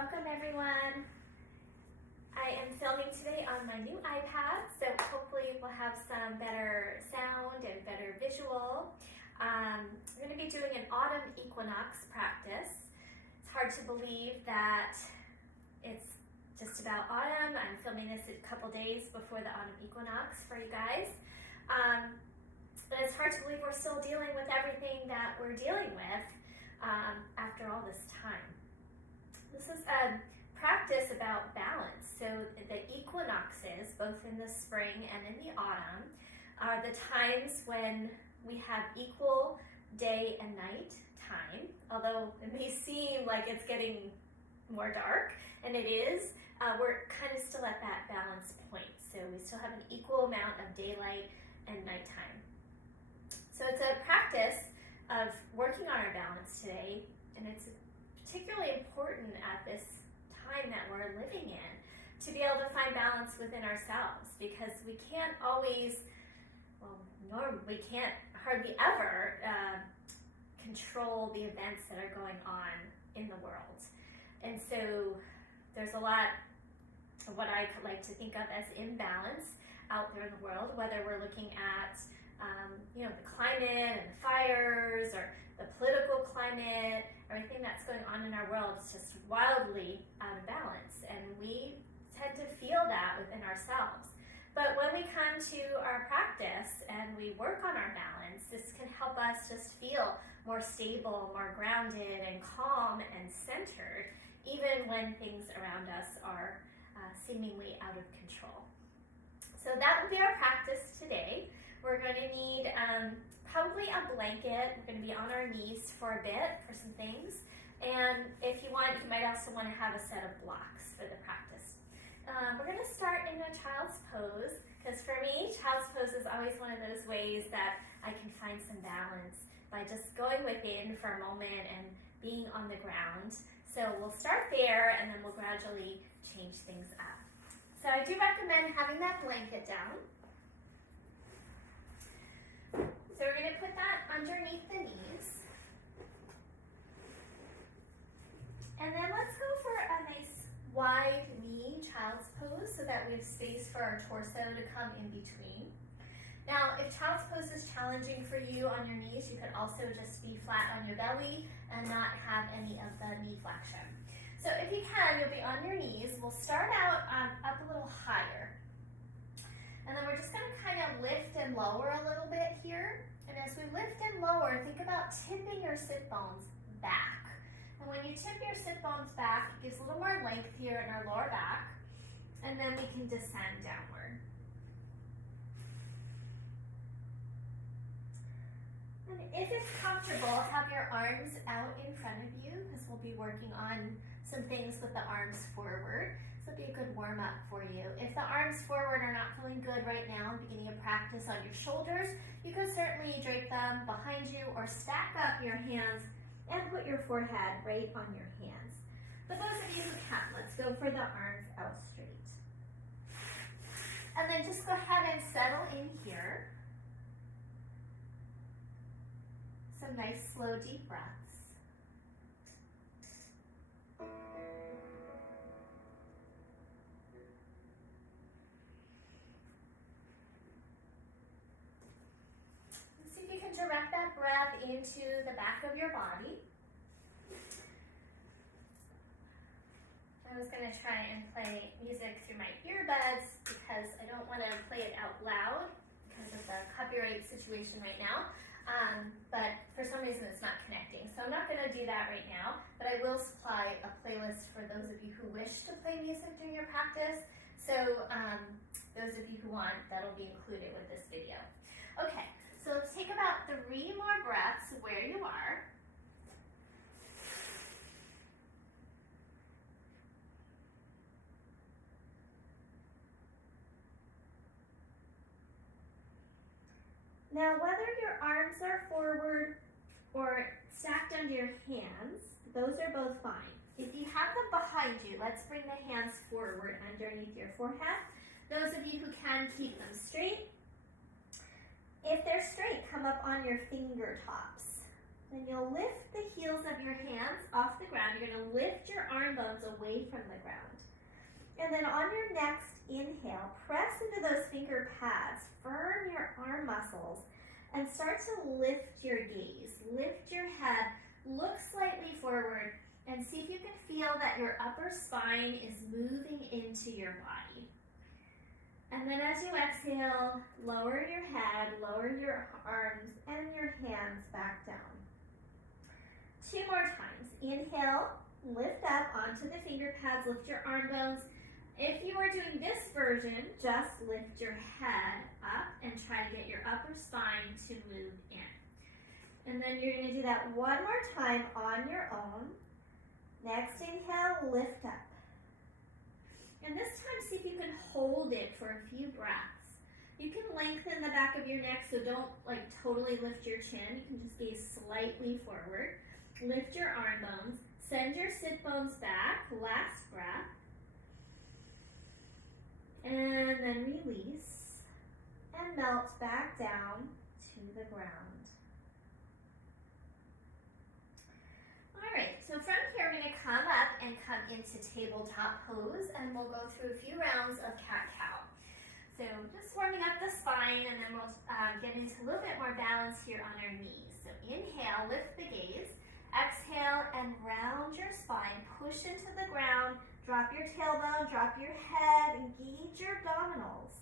Welcome everyone. I am filming today on my new iPad, so hopefully we'll have some better sound and better visual. We're going to be doing an autumn equinox practice. It's hard to believe that it's just about autumn. I'm filming this a couple days before the autumn equinox for you guys. But it's hard to believe we're still dealing with everything that we're dealing with after all this time. This is a practice about balance. So the equinoxes, both in the spring and in the autumn, are the times when we have equal day and night time. Although it may seem like it's getting more dark, and it is, we're kind of still at that balance point. So we still have an equal amount of daylight and nighttime. So it's a practice of working on our balance today, and it's particularly important at this time that we're living in to be able to find balance within ourselves, because we can't always, we can't hardly ever control the events that are going on in the world. And so there's a lot of what I like to think of as imbalance out there in the world, whether we're looking at the climate and the fires, or the political climate, everything that's going on in our world is just wildly out of balance, and we tend to feel that within ourselves. But when we come to our practice and we work on our balance, this can help us just feel more stable, more grounded and calm and centered, even when things around us are seemingly out of control. So that will be our practice today. We're going to need probably a blanket. We're going to be on our knees for a bit for some things. And if you want, you might also want to have a set of blocks for the practice. We're going to start in a child's pose, because for me, child's pose is always one of those ways that I can find some balance by just going within for a moment and being on the ground. So we'll start there, and then we'll gradually change things up. So I do recommend having that blanket down. So we're going to put that underneath the knees. And then let's go for a nice wide knee child's pose so that we have space for our torso to come in between. Now, if child's pose is challenging for you on your knees, you could also just be flat on your belly and not have any of the knee flexion. So if you can, you'll be on your knees. We'll start out up a little higher. And then we're just going to kind of lift and lower a little bit here. And as we lift and lower, think about tipping your sit bones back. And when you tip your sit bones back, it gives a little more length here in our lower back. And then we can descend downward. And if it's comfortable, have your arms out in front of you, because we'll be working on some things with the arms forward. This will be a good warm-up for you. If the arms forward are not feeling good right now, beginning a practice on your shoulders, you could certainly drape them behind you or stack up your hands and put your forehead right on your hands. But those of you who can, let's go for the arms out straight. And then just go ahead and settle in here. Some nice slow deep breaths. See if you can direct that breath into the back of your body. I was going to try and play music through my earbuds because I don't want to play it out loud because of the copyright situation right now. But for some reason it's not connecting. So I'm not going to do that right now, but I will supply a playlist for those of you who wish to play music during your practice. So those of you who want, that'll be included with this video. Okay, so let's take about 3 more breaths where you are. Now, whether your arms are forward or stacked under your hands, those are both fine. If you have them behind you, let's bring the hands forward underneath your forehead. Those of you who can, keep them straight. If they're straight, come up on your finger tops. Then you'll lift the heels of your hands off the ground. You're going to lift your arm bones away from the ground. And then on your next inhale, press into those finger pads, firm your arm muscles, and start to lift your gaze. Lift your head, look slightly forward, and see if you can feel that your upper spine is moving into your body. And then as you exhale, lower your head, lower your arms and your hands back down. 2 more times. Inhale, lift up onto the finger pads, lift your arm bones. If you are doing this version, just lift your head up and try to get your upper spine to move in. And then you're going to do that one more time on your own. Next inhale, lift up. And this time, see if you can hold it for a few breaths. You can lengthen the back of your neck, so don't totally lift your chin. You can just gaze slightly forward. Lift your arm bones. Send your sit bones back. Last breath. And then release. And melt back down to the ground. Alright, so from here we're going to come up and come into tabletop pose, and we'll go through a few rounds of cat-cow. So just warming up the spine, and then we'll get into a little bit more balance here on our knees. So inhale, lift the gaze. Exhale and round your spine. Push into the ground. Drop your tailbone, drop your head, engage your abdominals.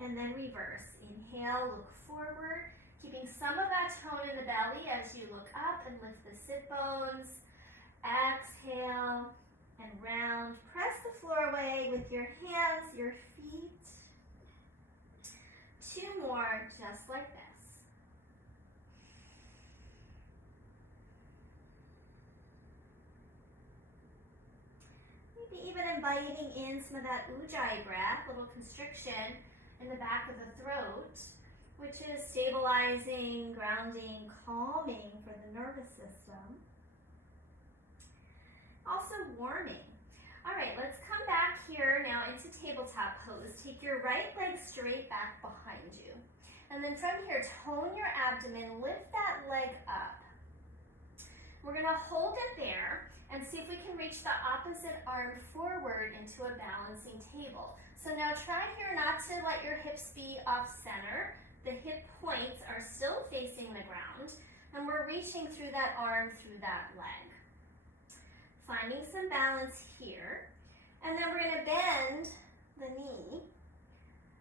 And then reverse. Inhale, look forward. Keeping some of that tone in the belly as you look up and lift the sit bones. Exhale and round. Press the floor away with your hands, your feet. 2 more, just like this. Maybe even inviting in some of that ujjayi breath, a little constriction in the back of the throat, which is stabilizing, grounding, calming for the nervous system. Also warming. All right, let's come back here now into tabletop pose. Take your right leg straight back behind you. And then from here, tone your abdomen, lift that leg up. We're gonna hold it there and see if we can reach the opposite arm forward into a balancing table. So now try here not to let your hips be off center. The hip points are still facing the ground, and we're reaching through that arm, through that leg. Finding some balance here. And then we're going to bend the knee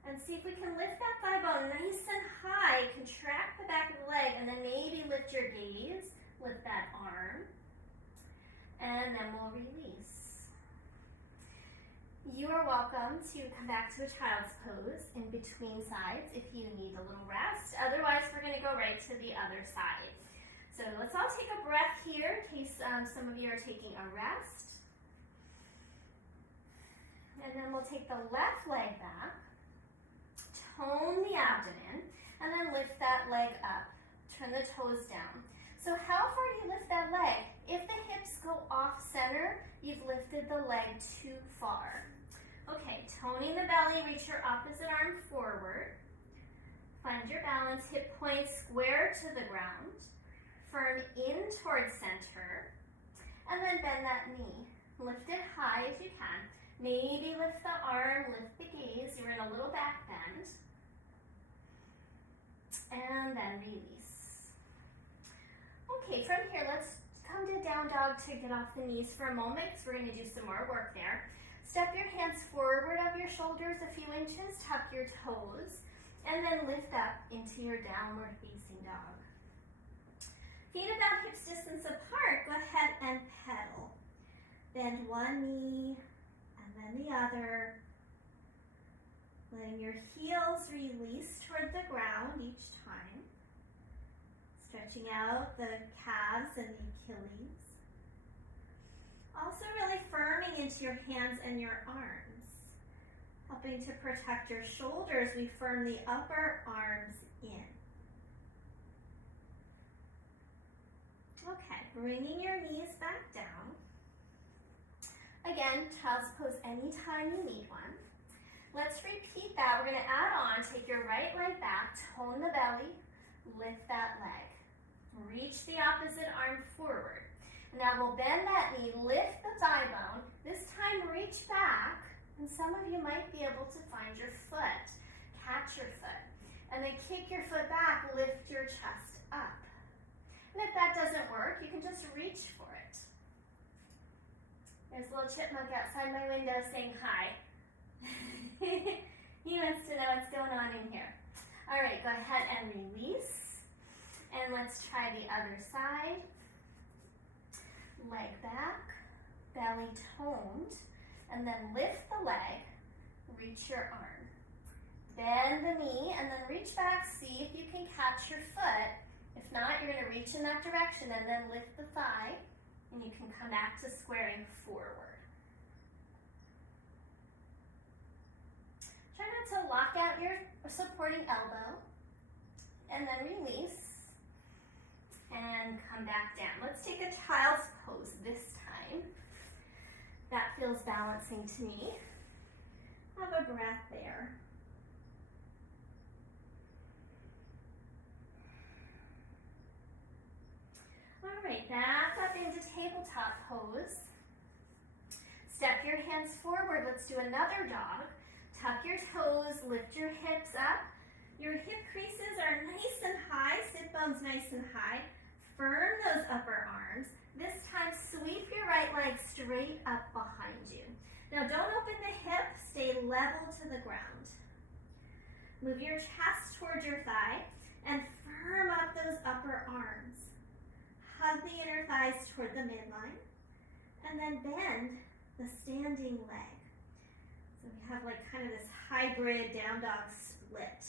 and see if we can lift that thigh bone nice and high. Contract the back of the leg, and then maybe lift your gaze, lift that arm, and then we'll release. You are welcome to come back to a child's pose in between sides if you need a little rest. Otherwise, we're going to go right to the other side. So let's all take a breath here in case some of you are taking a rest. And then we'll take the left leg back, tone the abdomen, and then lift that leg up. Turn the toes down. So how far do you lift that leg? If the hips go off center, you've lifted the leg too far. Okay, toning the belly, reach your opposite arm forward. Find your balance, hip points square to the ground. Firm in towards center. And then bend that knee. Lift it high as you can. Maybe lift the arm, lift the gaze. You're in a little back bend. And then release. Okay, from here, let's come to down dog to get off the knees for a moment because we're going to do some more work there. Step your hands forward of your shoulders a few inches, tuck your toes, and then lift up into your downward facing dog. Feet about hips distance apart, go ahead and pedal. Bend one knee and then the other. Letting your heels release toward the ground each time. Stretching out the calves and the Achilles. Also really firming into your hands and your arms. Helping to protect your shoulders, we firm the upper arms in. Okay, bringing your knees back down. Again, child's pose anytime you need one. Let's repeat that. We're going to add on, take your right leg back, tone the belly, lift that leg. Reach the opposite arm forward. Now we'll bend that knee, lift the thigh bone. This time reach back, and some of you might be able to find your foot. Catch your foot. And then kick your foot back, lift your chest up. And if that doesn't work, you can just reach for it. There's a little chipmunk outside my window saying hi. He wants to know what's going on in here. All right, go ahead and release. And let's try the other side. Leg back, belly toned, and then lift the leg, reach your arm. Bend the knee and then reach back, see if you can catch your foot. If not, you're going to reach in that direction and then lift the thigh, and you can come back to squaring forward. Try not to lock out your supporting elbow, and then release, and come back down. Let's take a child's pose this time. That feels balancing to me. Have a breath there. All right, back up into tabletop pose. Step your hands forward. Let's do another dog. Tuck your toes, lift your hips up. Your hip creases are nice and high, sit bones nice and high. Firm those upper arms. This time, sweep your right leg straight up behind you. Now, don't open the hip, stay level to the ground. Move your chest towards your thigh and firm up those upper arms. Hug the inner thighs toward the midline, and then bend the standing leg. So we have like kind of this hybrid down dog split.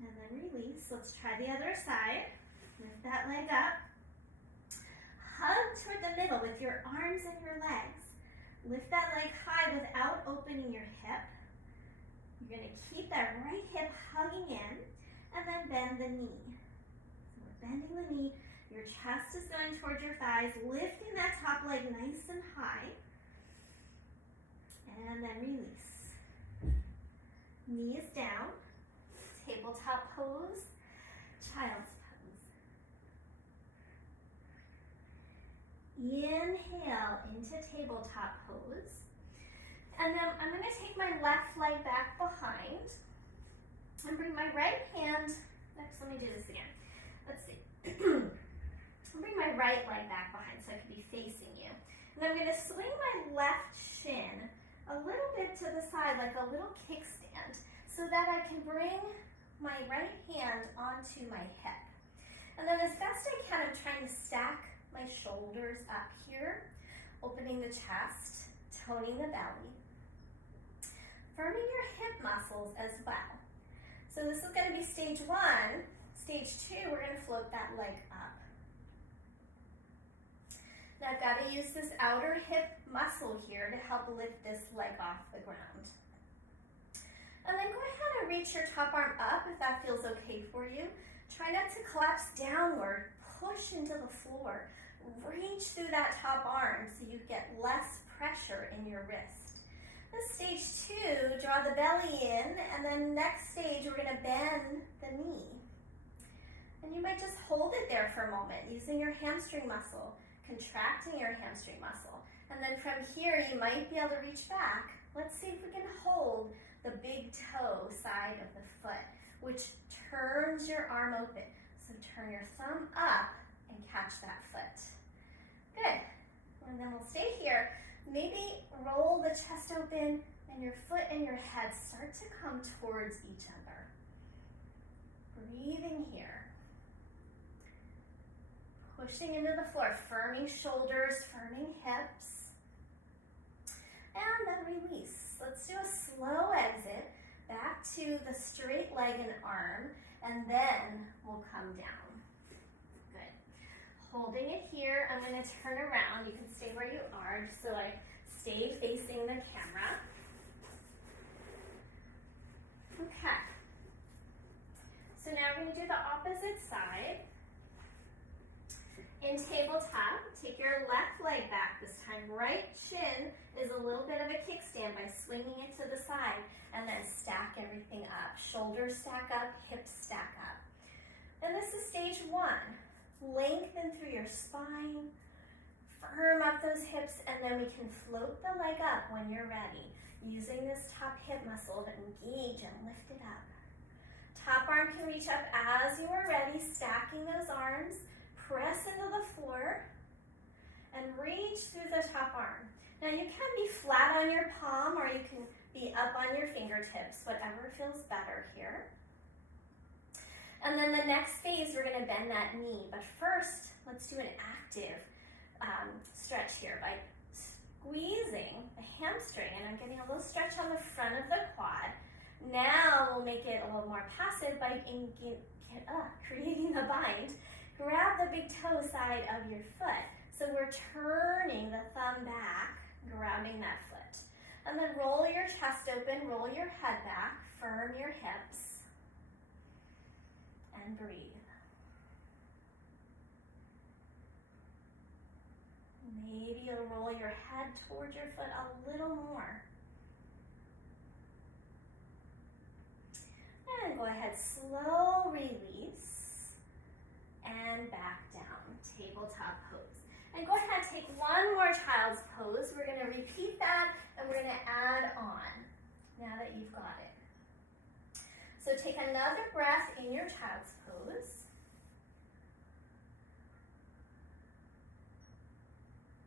And then release. Let's try the other side. Lift that leg up. Hug toward the middle with your arms and your legs. Lift that leg high without opening your hip. You're going to keep that right hip hugging in, and then bend the knee. So we're bending the knee. Your chest is going towards your thighs, lifting that top leg nice and high. And then release. Knee is down. Tabletop pose. Child's pose. Inhale into tabletop pose. And then I'm going to take my left leg back behind and bring my right hand. Next, let me do this again. Let's see. Bring my right leg back behind so I can be facing you. And I'm going to swing my left shin a little bit to the side, like a little kickstand, so that I can bring my right hand onto my hip. And then as best I can, I'm trying to stack my shoulders up here, opening the chest, toning the belly, firming your hip muscles as well. So this is going to be stage 1. Stage 2, we're going to float that leg up. Now I've got to use this outer hip muscle here to help lift this leg off the ground. And then go ahead and reach your top arm up if that feels okay for you. Try not to collapse downward. Push into the floor. Reach through that top arm so you get less pressure in your wrist. Then stage 2, draw the belly in, and then next stage we're going to bend the knee. And you might just hold it there for a moment using your hamstring muscle, contracting your hamstring muscle. And then from here you might be able to reach back. Let's see if we can hold the big toe side of the foot, which turns your arm open. So turn your thumb up and catch that foot. Good. And then we'll stay here. Maybe roll the chest open and your foot and your head start to come towards each other. Breathing here. Pushing into the floor, firming shoulders, firming hips. And then release. Let's do a slow exit back to the straight leg and arm, and then we'll come down. Good. Holding it here, I'm going to turn around. You can stay where you are just so I stay facing the camera. Okay. So now we're going to do the opposite side. In tabletop, take your left leg back this time. Right shin is a little bit of a kickstand by swinging it to the side, and then stack everything up. Shoulders stack up, hips stack up. And this is stage 1. Lengthen through your spine, firm up those hips, and then we can float the leg up when you're ready, using this top hip muscle to engage and lift it up. Top arm can reach up as you are ready, stacking those arms, press into the floor, and reach through the top arm. Now you can be flat on your palm or you can be up on your fingertips, whatever feels better here. And then the next phase, we're gonna bend that knee. But first, let's do an active stretch here by squeezing the hamstring. And I'm getting a little stretch on the front of the quad. Now we'll make it a little more passive by creating the bind. Grab the big toe side of your foot. So we're turning the thumb back, grabbing that foot. And then roll your chest open, roll your head back, firm your hips, and breathe. Maybe you'll roll your head towards your foot a little more. And go ahead, slow release, and back down, tabletop pose. And go ahead, take one more child's pose. We're gonna repeat that, and we're gonna add on, now that you've got it. So take another breath in your child's pose.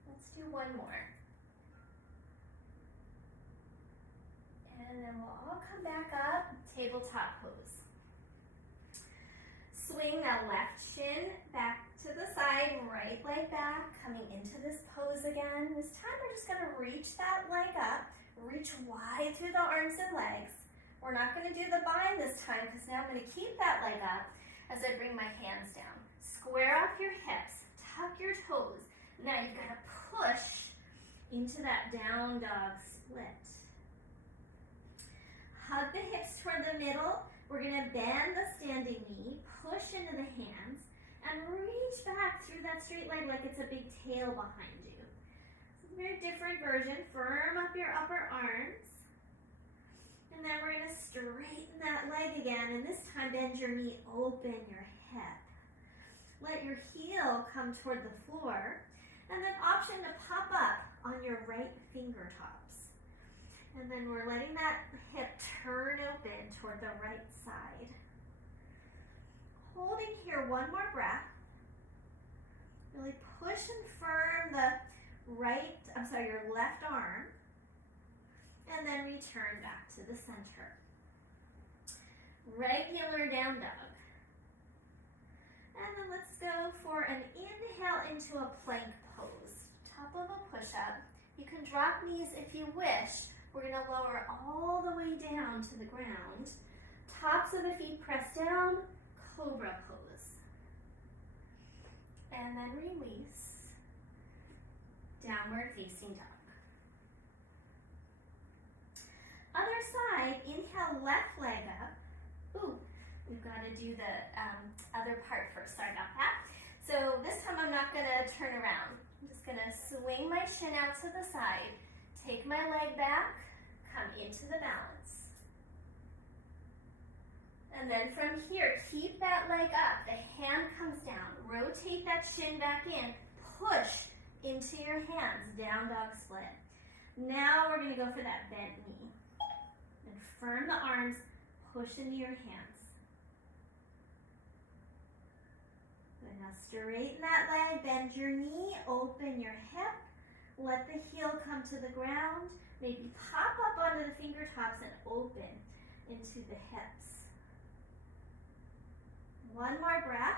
Let's do one more. And then we'll all come back up, tabletop pose. Swing that left shin back to the side, right leg back, coming into this pose again. This time we're just gonna reach that leg up, reach wide through the arms and legs. We're not gonna do the bind this time because now I'm gonna keep that leg up as I bring my hands down. Square off your hips, tuck your toes. Now you've gotta push into that down dog split. Hug the hips toward the middle. We're gonna bend the standing knee, push into the hands, and reach back through that straight leg like it's a big tail behind you. It's a very different version. Firm up your upper arms. And then we're gonna straighten that leg again, and this time bend your knee, open your hip. Let your heel come toward the floor, and then option to pop up on your right finger tops. And then we're letting that hip turn open toward the right side. Holding here one more breath. Really push and firm your left arm. And then return back to the center. Regular down dog. And then let's go for an inhale into a plank pose. Top of a push-up. You can drop knees if you wish. We're going to lower all the way down to the ground. Tops of the feet press down, cobra pose. And then release. Downward facing dog. Other side, inhale, left leg up. Ooh, we've got to do the other part first. Sorry about that. So this time I'm not going to turn around. I'm just going to swing my shin out to the side, take my leg back, come into the balance. And then from here, keep that leg up. The hand comes down. Rotate that shin back in. Push into your hands. Down dog split. Now we're going to go for that bent knee. And firm the arms. Push into your hands. Good. Now straighten that leg. Bend your knee. Open your hip. Let the heel come to the ground. Maybe pop up onto the fingertips and open into the hips. One more breath.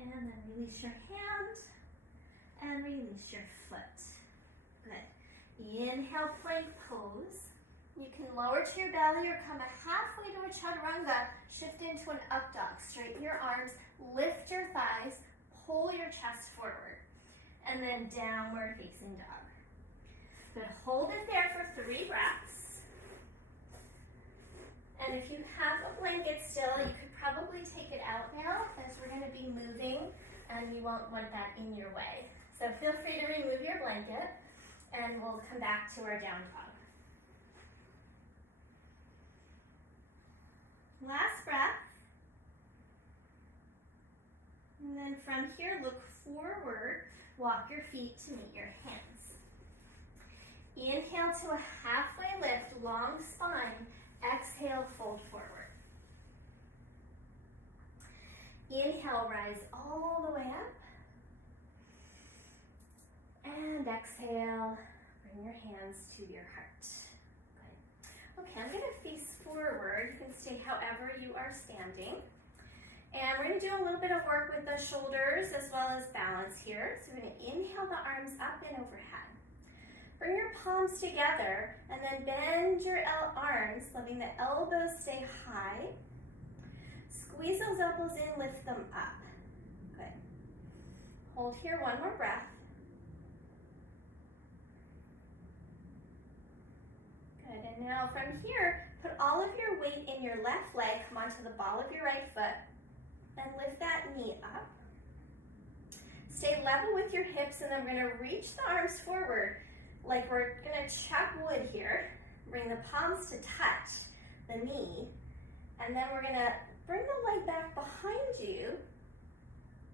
And then release your hand and release your foot. Good. Inhale, plank pose. You can lower to your belly or come halfway to a chaturanga. Shift into an up dog. Straighten your arms, lift your thighs, pull your chest forward. And then downward facing dog. Good. Hold it there for 3 breaths. And if you have a blanket still, you could probably take it out now as we're going to be moving and you won't want that in your way. So feel free to remove your blanket and we'll come back to our down dog. Last breath. And then from here, look forward. Walk your feet to meet your hands. Inhale to a halfway lift, long spine. Exhale, fold forward. Inhale, rise all the way up. And exhale, bring your hands to your heart. Good. Okay, I'm going to face forward. You can stay however you are standing. And we're going to do a little bit of work with the shoulders as well as balance here. So we're going to inhale the arms up and overhead. Bring your palms together and then bend your arms, letting the elbows stay high. Squeeze those elbows in, lift them up. Good. Hold here, one more breath. Good, and now from here, put all of your weight in your left leg, come onto the ball of your right foot, and lift that knee up. Stay level with your hips, and then we're gonna reach the arms forward, like we're gonna chop wood here. Bring the palms to touch the knee, and then we're gonna bring the leg back behind you,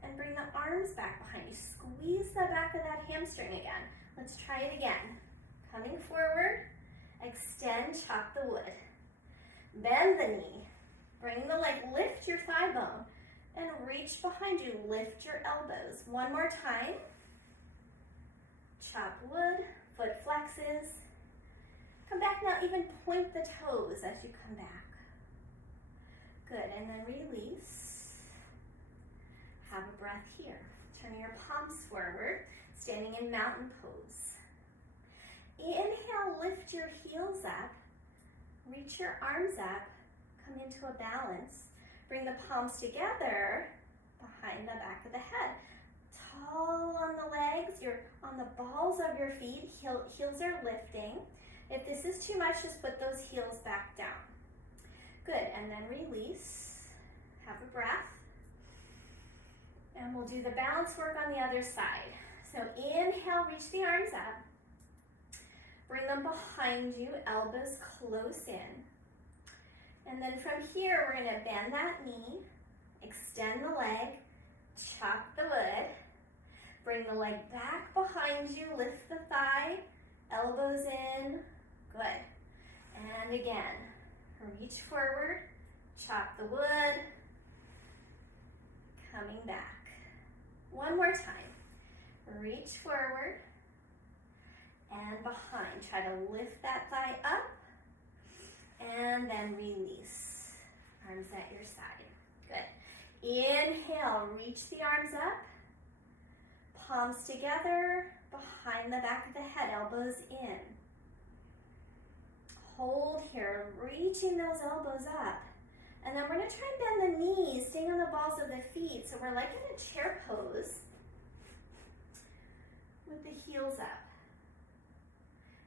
and bring the arms back behind you. Squeeze the back of that hamstring again. Let's try it again. Coming forward, extend, chop the wood. Bend the knee. Bring the leg, lift your thigh bone, and reach behind you. Lift your elbows. One more time. Chop wood, foot flexes. Come back now, even point the toes as you come back. Good, and then release. Have a breath here. Turn your palms forward, standing in mountain pose. Inhale, lift your heels up. Reach your arms up. Come into a balance. Bring the palms together behind the back of the head. Tall on the legs, you're on the balls of your feet. Heels are lifting. If this is too much, just put those heels back down. Good, and then release. Have a breath. And we'll do the balance work on the other side. So inhale, reach the arms up. Bring them behind you, elbows close in. And then from here, we're gonna bend that knee, extend the leg, chop the wood, bring the leg back behind you, lift the thigh, elbows in, good. And again, reach forward, chop the wood, coming back. One more time, reach forward and behind. Try to lift that thigh up and then release. Arms at your side, good. Inhale, reach the arms up, palms together, behind the back of the head, elbows in. Hold here, reaching those elbows up. And then we're gonna try and bend the knees, staying on the balls of the feet. So we're like in a chair pose with the heels up.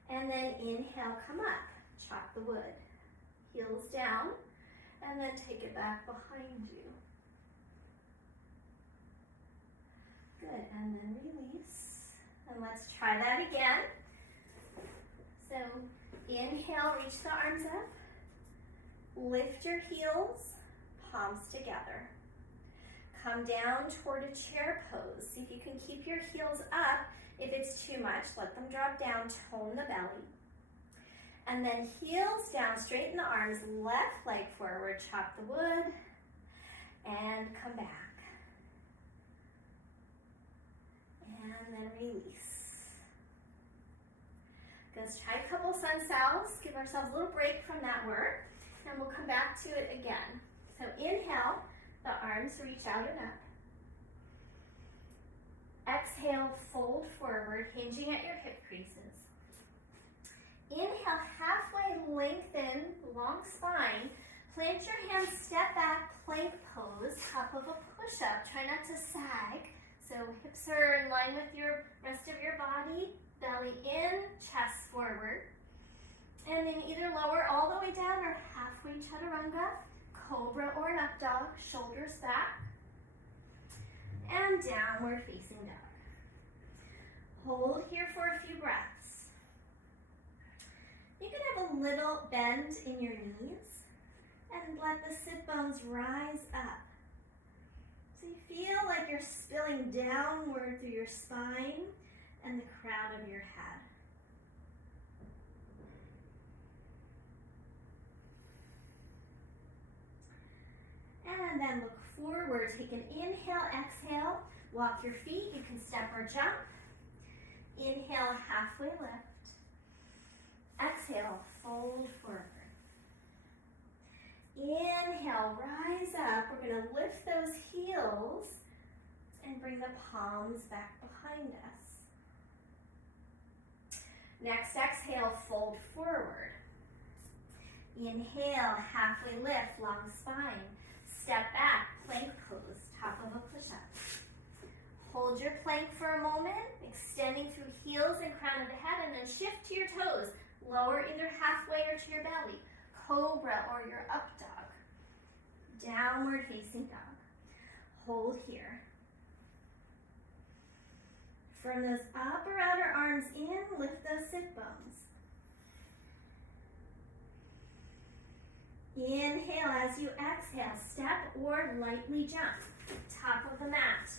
And then inhale, come up, chop the wood. Heels down, and then take it back behind you. Good, and then release. And let's try that again. So inhale, reach the arms up. Lift your heels, palms together. Come down toward a chair pose. See if you can keep your heels up. If it's too much, let them drop down, tone the belly. And then heels down, straighten the arms, left leg forward, chop the wood, and come back. And then release. Let's try a couple sun salves, give ourselves a little break from that work, and we'll come back to it again. So inhale, the arms reach out and up. Exhale, fold forward, hinging at your hip creases. Inhale, halfway lengthen, long spine. Plant your hands, step back, plank pose, top of a push-up. Try not to sag. So hips are in line with your rest of your body. Belly in, chest forward. And then either lower all the way down or halfway chaturanga, cobra or an up dog, shoulders back. And downward facing dog. Hold here for a few breaths. You can have a little bend in your knees and let the sit bones rise up. So you feel like you're spilling downward through your spine and the crown of your head. And then look forward. Take an inhale, exhale. Walk your feet. You can step or jump. Inhale, halfway lift. Exhale, fold forward. Inhale, rise up. We're going to lift those heels and bring the palms back behind us. Next, exhale, fold forward. Inhale, halfway lift, long spine. Step back, plank pose, top of a push-up. Hold your plank for a moment, extending through heels and crown of the head, and then shift to your toes. Lower either halfway or to your belly. Cobra or your up dog. Downward facing dog. Hold here. From those upper outer arms in, lift those sit bones. Inhale as you exhale, step or lightly jump. Top of the mat.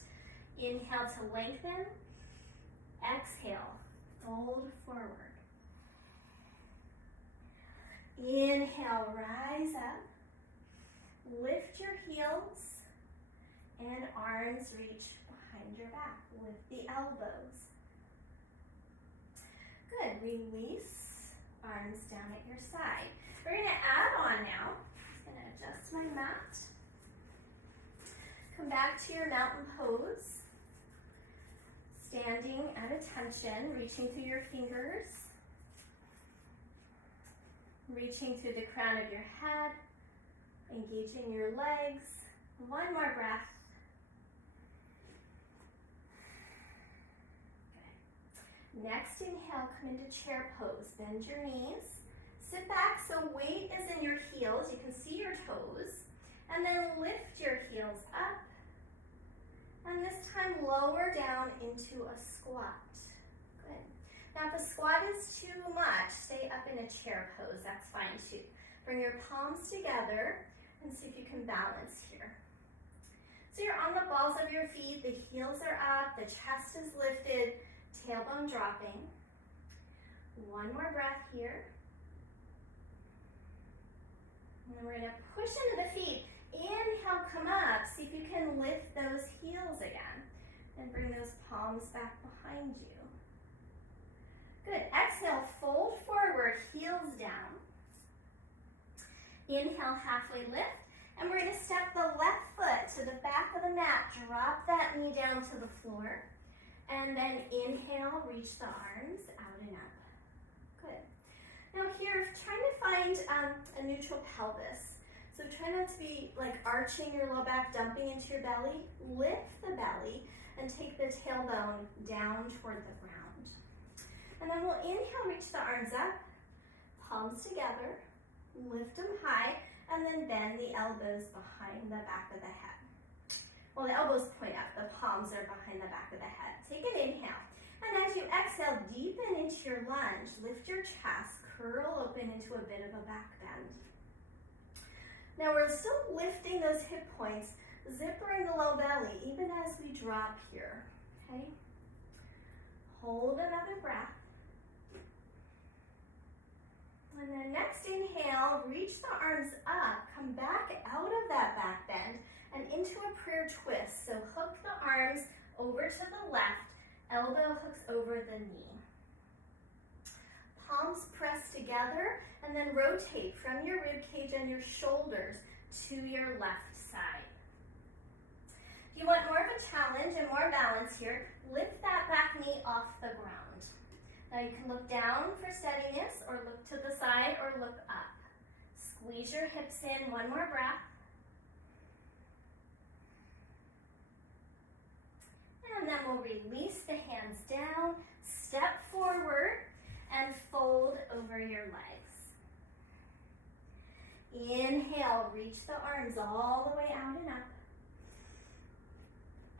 Inhale to lengthen. Exhale, fold forward. Inhale, rise up. Lift your heels and arms reach behind your back. Lift the elbows. Good, release, arms down at your side. We're going to add on now. I'm going to adjust my mat. Come back to your mountain pose. Standing at attention, reaching through your fingers. Reaching through the crown of your head. Engaging your legs. One more breath. Good. Next inhale, come into chair pose. Bend your knees. Sit back so weight is in your heels. You can see your toes. And then lift your heels up. And this time lower down into a squat. Good. Now if the squat is too much, stay up in a chair pose. That's fine too. Bring your palms together and see if you can balance here. So you're on the balls of your feet. The heels are up. The chest is lifted. Tailbone dropping. One more breath here. And then we're going to push into the feet. Inhale, come up. See if you can lift those heels again. And bring those palms back behind you. Good. Exhale, fold forward, heels down. Inhale, halfway lift. And we're going to step the left foot to the back of the mat. Drop that knee down to the floor. And then inhale, reach the arms out and up. Good. Now here, trying to find a neutral pelvis. So try not to be like arching your low back, dumping into your belly. Lift the belly and take the tailbone down toward the ground. And then we'll inhale, reach the arms up, palms together, lift them high, and then bend the elbows behind the back of the head. Well, the elbows point up, the palms are behind the back of the head. Take an inhale. And as you exhale, deepen into your lunge. Lift your chest, curl open into a bit of a back bend. Now we're still lifting those hip points, zippering the low belly, even as we drop here, okay? Hold another breath. And then next inhale, reach the arms up, come back out of that back bend and into a prayer twist. So hook the arms over to the left, elbow hooks over the knee. Palms press together and then rotate from your rib cage and your shoulders to your left side. If you want more of a challenge and more balance here, lift that back knee off the ground. Now you can look down for steadiness or look to the side or look up. Squeeze your hips in, one more breath. And then we'll release the hands down, step forward, and fold over your legs. Inhale, reach the arms all the way out and up.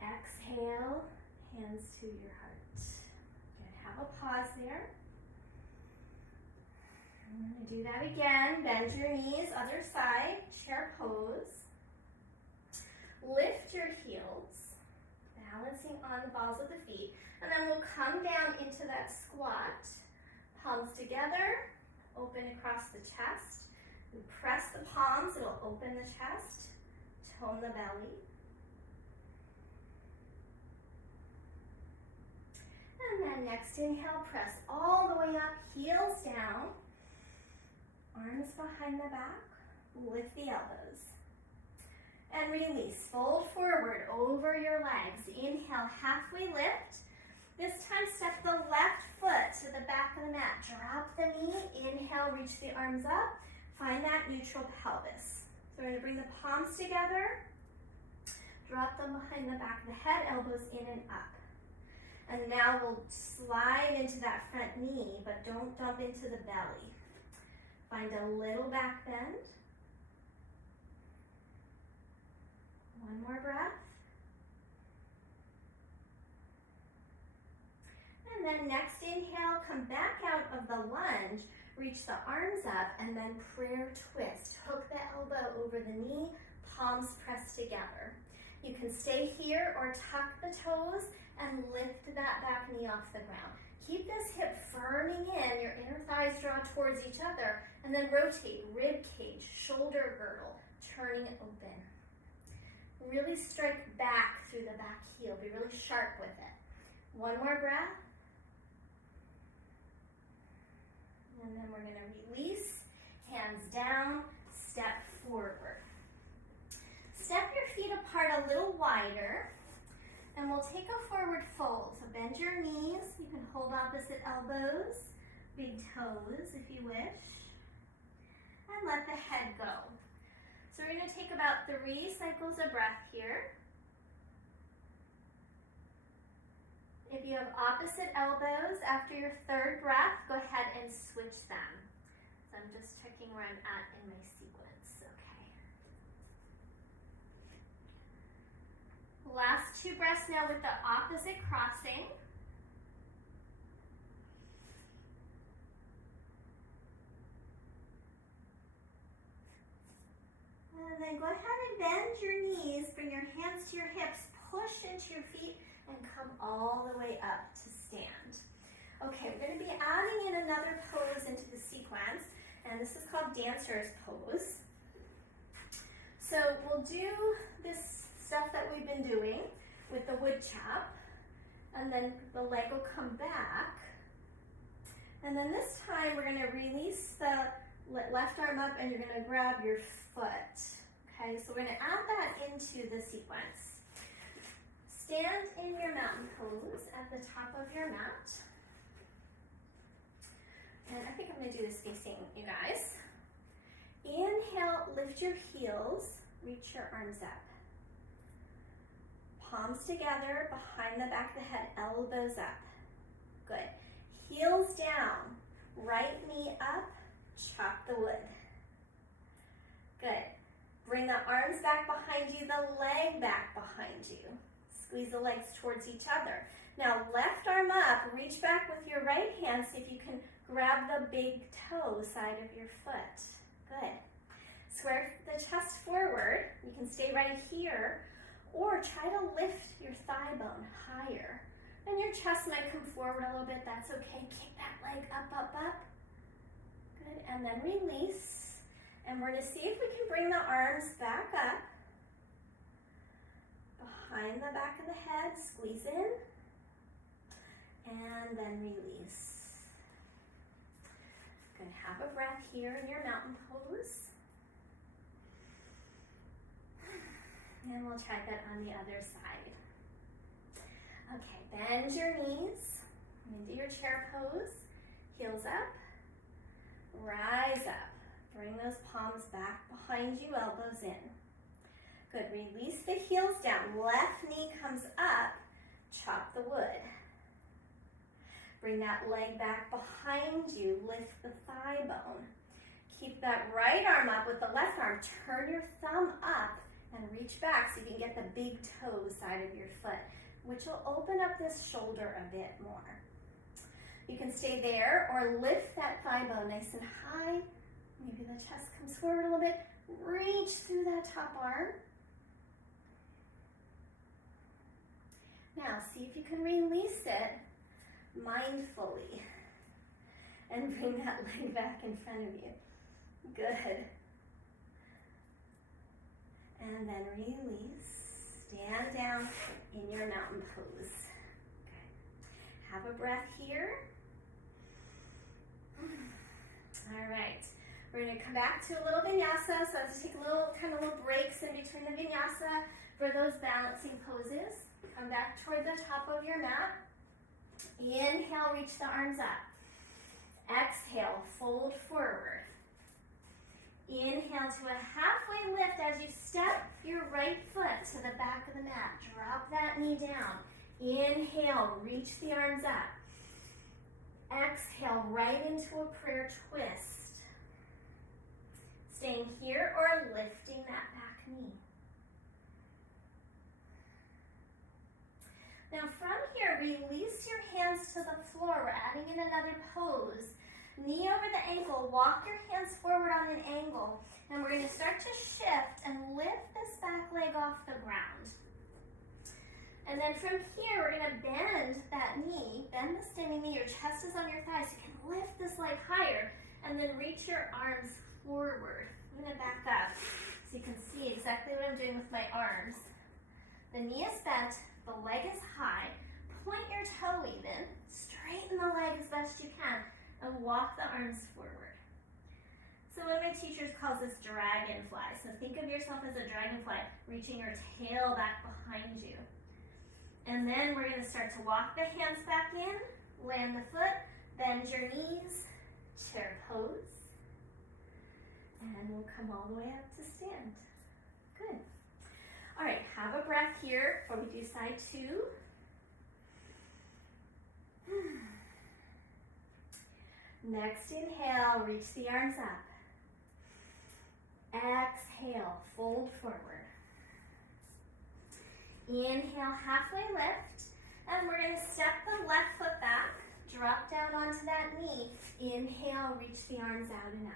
Exhale, hands to your heart. Good. Have a pause there. I'm going to do that again. Bend your knees, other side, chair pose. Lift your heels, balancing on the balls of the feet. And then we'll come down into that squat. Palms together, open across the chest. We press the palms, it'll open the chest, tone the belly. And then next inhale, press all the way up, heels down. Arms behind the back, lift the elbows. And release, fold forward over your legs. Inhale, halfway lift. This time step the left foot to the back of the mat. Drop the knee, inhale, reach the arms up. Find that neutral pelvis. So we're gonna bring the palms together. Drop them behind the back of the head, elbows in and up. And now we'll slide into that front knee, but don't dump into the belly. Find a little back bend. One more breath. And then next inhale, come back out of the lunge, reach the arms up, and then prayer twist. Hook the elbow over the knee, palms pressed together. You can stay here or tuck the toes and lift that back knee off the ground. Keep this hip firming in, your inner thighs draw towards each other, and then rotate, rib cage, shoulder girdle, turning it open. Really strike back through the back heel, be really sharp with it. One more breath. And then we're gonna release, hands down, step forward. Step your feet apart a little wider. And we'll take a forward fold. So bend your knees. You can hold opposite elbows, big toes if you wish. And let the head go. So we're going to take about 3 cycles of breath here. If you have opposite elbows after your 3rd breath, go ahead and switch them. So I'm just checking where I'm at in my sequence. Okay. Last 2 breaths now with the opposite crossing. And then go ahead and bend your knees, bring your hands to your hips, push into your feet, and come all the way up to stand. Okay, we're going to be adding in another pose into the sequence, and this is called dancer's pose. So we'll do this stuff that we've been doing with the wood chop, and then the leg will come back. And then this time we're going to release the left arm up and you're going to grab your foot. Okay, so we're going to add that into the sequence. Stand in your mountain pose at the top of your mat. And I think I'm going to do this facing you guys. Inhale, lift your heels, reach your arms up. Palms together, behind the back of the head, elbows up. Good. Heels down, right knee up, chop the wood. Good. Bring the arms back behind you, the leg back behind you. Squeeze the legs towards each other. Now left arm up, reach back with your right hand, see if you can grab the big toe side of your foot. Good. Square the chest forward. You can stay right here, or try to lift your thigh bone higher. And your chest might come forward a little bit, that's okay. Kick that leg up, up, up. Good, and then release. And we're gonna see if we can bring the arms back up. Behind the back of the head, squeeze in. And then release. Good, have a breath here in your mountain pose. And we'll try that on the other side. Okay, bend your knees into your chair pose. Heels up. Rise up. Bring those palms back behind you, elbows in. Good, release the heels down. Left knee comes up. Chop the wood. Bring that leg back behind you. Lift the thigh bone. Keep that right arm up with the left arm. Turn your thumb up and reach back so you can get the big toe side of your foot, which will open up this shoulder a bit more. You can stay there or lift that thigh bone nice and high. Maybe the chest comes forward a little bit. Reach through that top arm. Now, see if you can release it mindfully and bring that leg back in front of you. Good. And then release. Stand down in your mountain pose. Good. Have a breath here. All right. We're going to come back to a little vinyasa. So let's take a little breaks in between the vinyasa for those balancing poses. Come back toward the top of your mat. Inhale, reach the arms up. Exhale, fold forward. Inhale to a halfway lift as you step your right foot to the back of the mat. Drop that knee down. Inhale, reach the arms up. Exhale, right into a prayer twist. Staying here or lifting that back knee. Now from here, release your hands to the floor. We're adding in another pose. Knee over the ankle, walk your hands forward on an angle, and we're going to start to shift and lift this back leg off the ground. And then from here, we're going to bend that knee, bend the standing knee, your chest is on your thighs, so you can lift this leg higher, and then reach your arms forward. I'm going to back up so you can see exactly what I'm doing with my arms. The knee is bent, the leg is high, point your toe even, straighten the leg as best you can, and walk the arms forward. So one of my teachers calls this dragonfly. So think of yourself as a dragonfly, reaching your tail back behind you. And then we're going to start to walk the hands back in, land the foot, bend your knees, chair pose, and we'll come all the way up to stand. Good. All right, have a breath here before we do side two. Next inhale, reach the arms up. Exhale, fold forward. Inhale, halfway lift, and we're going to step the left foot back, drop down onto that knee. Inhale, reach the arms out and up.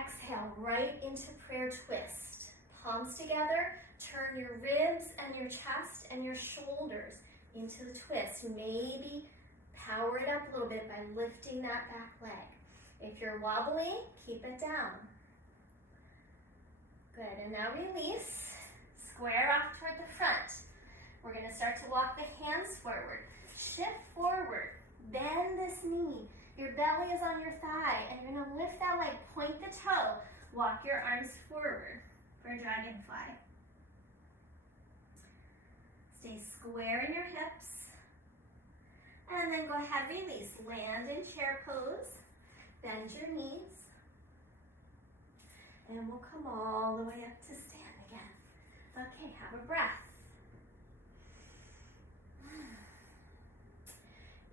Exhale, right into prayer twist. Palms together, turn your ribs and your chest and your shoulders into the twist. Maybe power it up a little bit by lifting that back leg. If you're wobbly, keep it down. Good, and now release. Square off toward the front. We're going to start to walk the hands forward. Shift forward. Bend this knee. Your belly is on your thigh, and you're going to lift that leg, point the toe. Walk your arms forward for a dragonfly. Stay square in your hips. And then go ahead, release. Land in chair pose. Bend your knees. And we'll come all the way up to stand again. Okay, have a breath.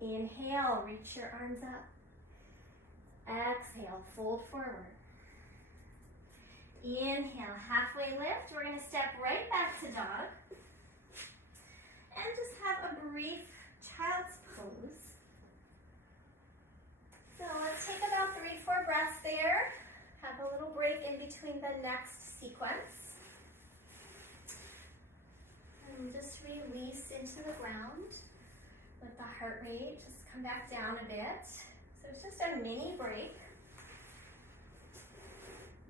Inhale, reach your arms up. Exhale, fold forward. Inhale, halfway lift. We're going to step right back to dog. And just have a brief child's pose. So let's take about 3-4 breaths there. Have a little break in between the next sequence. And just release into the ground. Let the heart rate just come back down a bit. So it's just a mini break.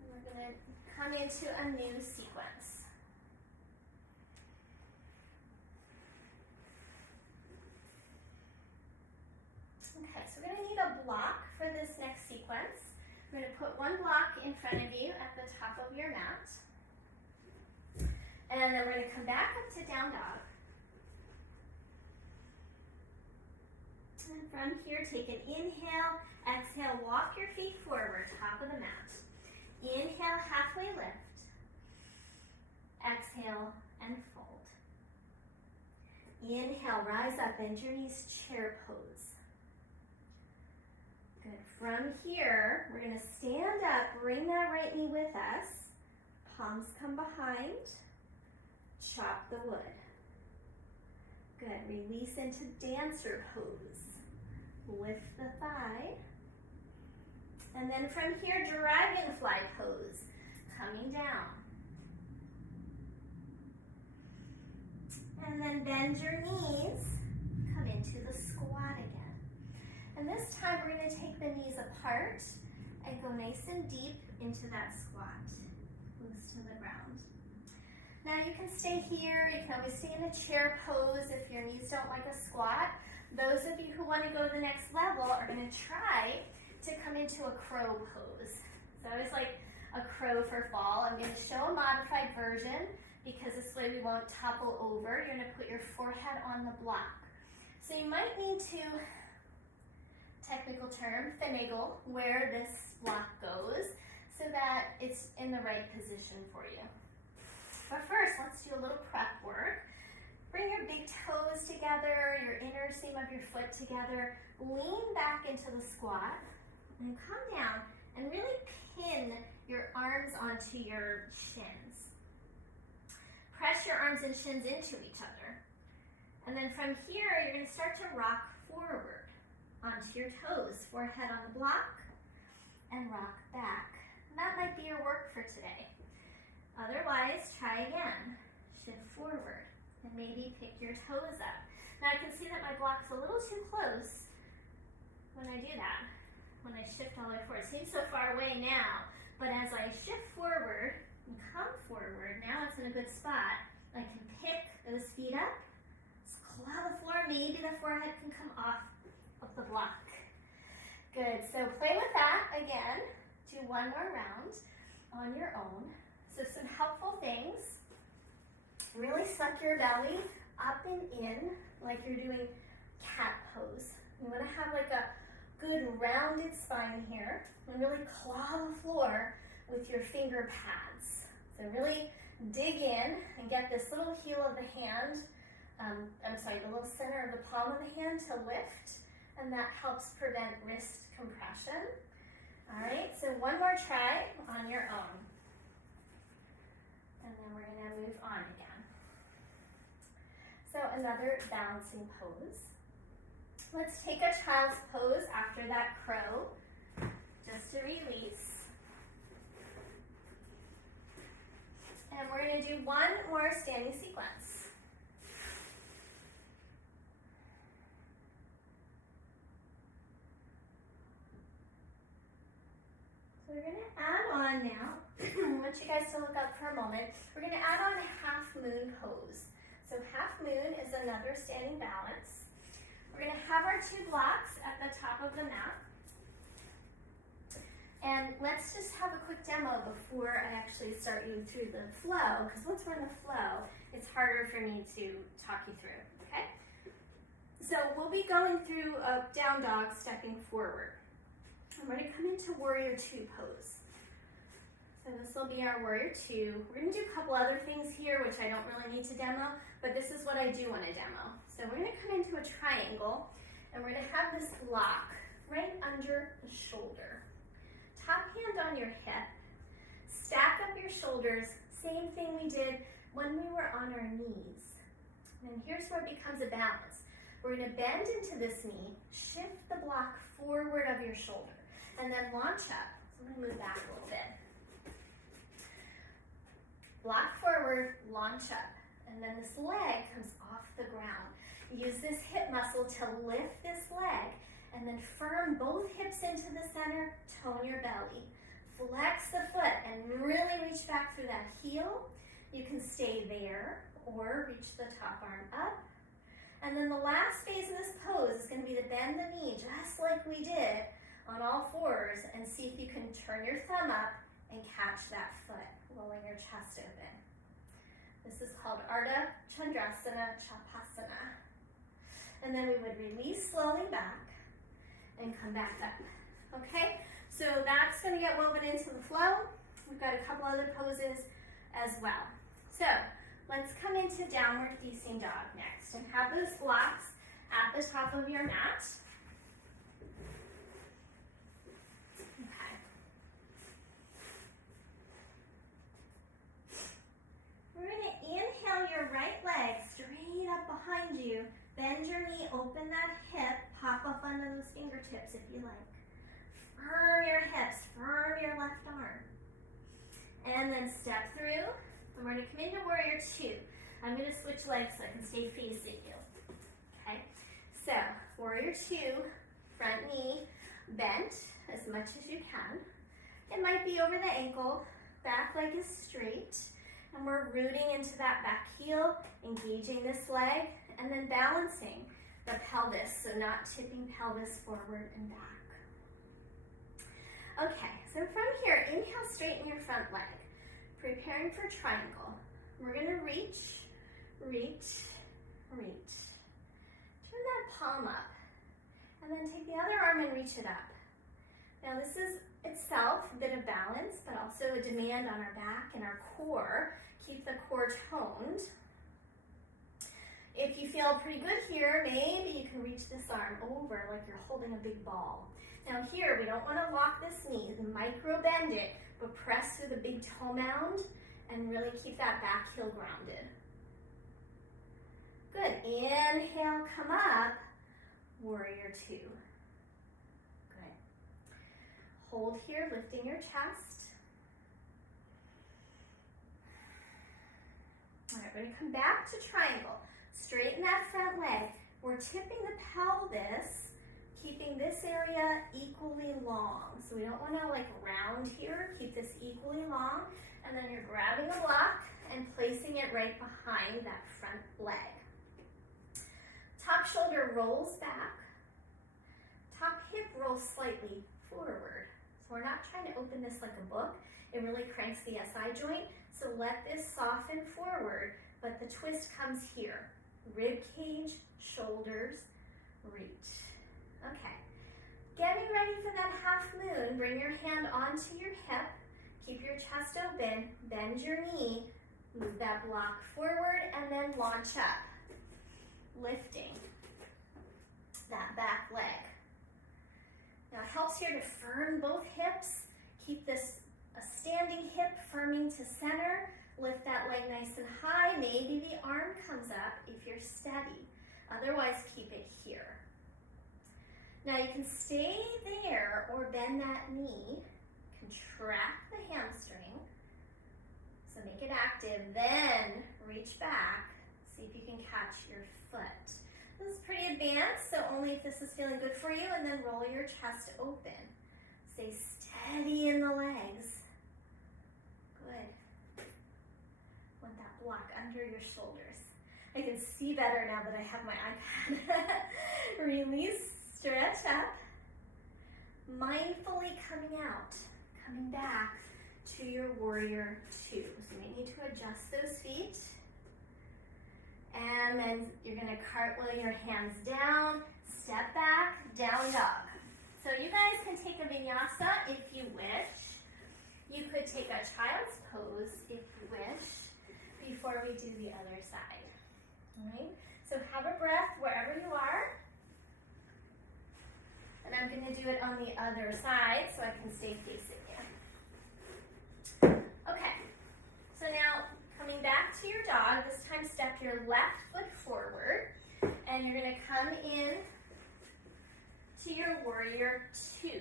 And we're going to come into a new sequence. Okay, so we're going to need a block for this next sequence. I'm going to put one block in front of you at the top of your mat. And then we're going to come back up to down dog. And from here, take an inhale, exhale, walk your feet forward, top of the mat. Inhale, halfway lift. Exhale, and fold. Inhale, rise up, bend your knees, chair pose. Good. From here, we're going to stand up, bring that right knee with us. Palms come behind. Chop the wood. Good. Release into dancer pose. lift the thigh. And then from here, dragonfly pose, coming down. And then bend your knees, come into the squat again. And this time we're going to take the knees apart and go nice and deep into that squat, close to the ground. Now you can stay here, you can always stay in a chair pose if your knees don't like a squat. Those of you who want to go to the next level are going to try to come into a crow pose. So I always like a crow for fall. I'm going to show a modified version because this way we won't topple over. You're going to put your forehead on the block. So you might need to, technical term, finagle where this block goes so that it's in the right position for you. But first, let's do a little prep work. Bring your big toes together, your inner seam of your foot together. Lean back into the squat and come down and really pin your arms onto your shins. Press your arms and shins into each other. And then from here, you're going to start to rock forward onto your toes, forehead on the block, and rock back. And that might be your work for today. Otherwise, try again. Shift forward and maybe pick your toes up. Now I can see that my block's a little too close when I do that, when I shift all the way forward. It seems so far away now, but as I shift forward and come forward, now it's in a good spot. I can pick those feet up, claw the floor, maybe the forehead can come off of the block. Good, so play with that again. Do one more round on your own. So some helpful things. Really suck your belly up and in like you're doing cat pose. You want to have like a good rounded spine here and really claw the floor with your finger pads. So really dig in and get this little heel of the hand, the little center of the palm of the hand to lift, and that helps prevent wrist compression. All right, so one more try on your own. And then we're going to move on again. So another balancing pose. Let's take a child's pose after that crow, just to release. And we're going to do one more standing sequence. So we're going to add on now. I want you guys to look up for a moment. We're going to add on a half moon pose. So half moon is another standing balance. We're going to have our two blocks at the top of the mat. And let's just have a quick demo before I actually start you through the flow, because once we're in the flow, it's harder for me to talk you through, okay? So we'll be going through a down dog, stepping forward. And we're going to come into warrior two pose. So this will be our warrior two. We're going to do a couple other things here, which I don't really need to demo, but this is what I do want to demo. So we're going to come into a triangle, and we're going to have this lock right under the shoulder. Top hand on your hip. Stack up your shoulders. Same thing we did when we were on our knees. And here's where it becomes a balance. We're going to bend into this knee, shift the block forward of your shoulder, and then launch up. So I'm going to move back a little bit. Block forward, launch up, and then this leg comes off the ground. Use this hip muscle to lift this leg, and then firm both hips into the center, tone your belly. Flex the foot and really reach back through that heel. You can stay there or reach the top arm up. And then the last phase of this pose is going to be to bend the knee just like we did on all fours, and see if you can turn your thumb up and catch that foot, rolling your chest open. This is called Ardha Chandrasana Chapasana. And then we would release slowly back and come back up. Okay, so that's going to get woven into the flow. We've got a couple other poses as well. So let's come into downward facing dog next and have those blocks at the top of your mat. Okay. We're going to inhale your right leg straight up behind you. Bend your knee, open that hip, Hop up onto those fingertips if you like. Firm your hips, firm your left arm. And then step through. And we're going to come into warrior two. I'm going to switch legs so I can stay facing you. Okay? So, warrior two, front knee bent as much as you can. It might be over the ankle, back leg is straight. And we're rooting into that back heel, engaging this leg, and then balancing the pelvis, so not tipping pelvis forward and back. Okay, so from here, inhale, straighten your front leg. Preparing for triangle. We're gonna reach, reach, reach. Turn that palm up, and then take the other arm and reach it up. Now this is itself a bit of balance, but also a demand on our back and our core. Keep the core toned. If you feel pretty good here, maybe you can reach this arm over like you're holding a big ball. Now here, we don't want to lock this knee, micro bend it, but press through the big toe mound and really keep that back heel grounded. Good, inhale, come up, warrior two. Good. Hold here, lifting your chest. All right, we're gonna come back to triangle. Straighten that front leg. We're tipping the pelvis, keeping this area equally long. So we don't want to like round here, keep this equally long. And then you're grabbing a block and placing it right behind that front leg. Top shoulder rolls back. Top hip rolls slightly forward. So we're not trying to open this like a book. It really cranks the SI joint. So let this soften forward, but the twist comes here. Rib cage, shoulders, reach. Okay. Getting ready for that half moon, bring your hand onto your hip, keep your chest open, bend your knee, move that block forward, and then launch up, lifting that back leg. Now it helps here to firm both hips, keep this a standing hip firming to center, lift that leg nice and high, maybe the arm comes up if you're steady, otherwise keep it here. Now you can stay there or bend that knee, contract the hamstring, so make it active, then reach back, see if you can catch your foot. This is pretty advanced, so only if this is feeling good for you, and then roll your chest open. Stay steady in the legs. Good. Want that block under your shoulders. I can see better now that I have my iPad. Release. Stretch up, mindfully coming out, coming back to your warrior two. So you need to adjust those feet. And then you're gonna cartwheel your hands down, step back, down dog. So you guys can take a vinyasa if you wish. You could take a child's pose if you wish before we do the other side. All right, so have a breath wherever you are. And I'm going to do it on the other side so I can stay facing you. Okay, so now coming back to your dog, this time step your left foot forward and you're going to come in to your warrior two.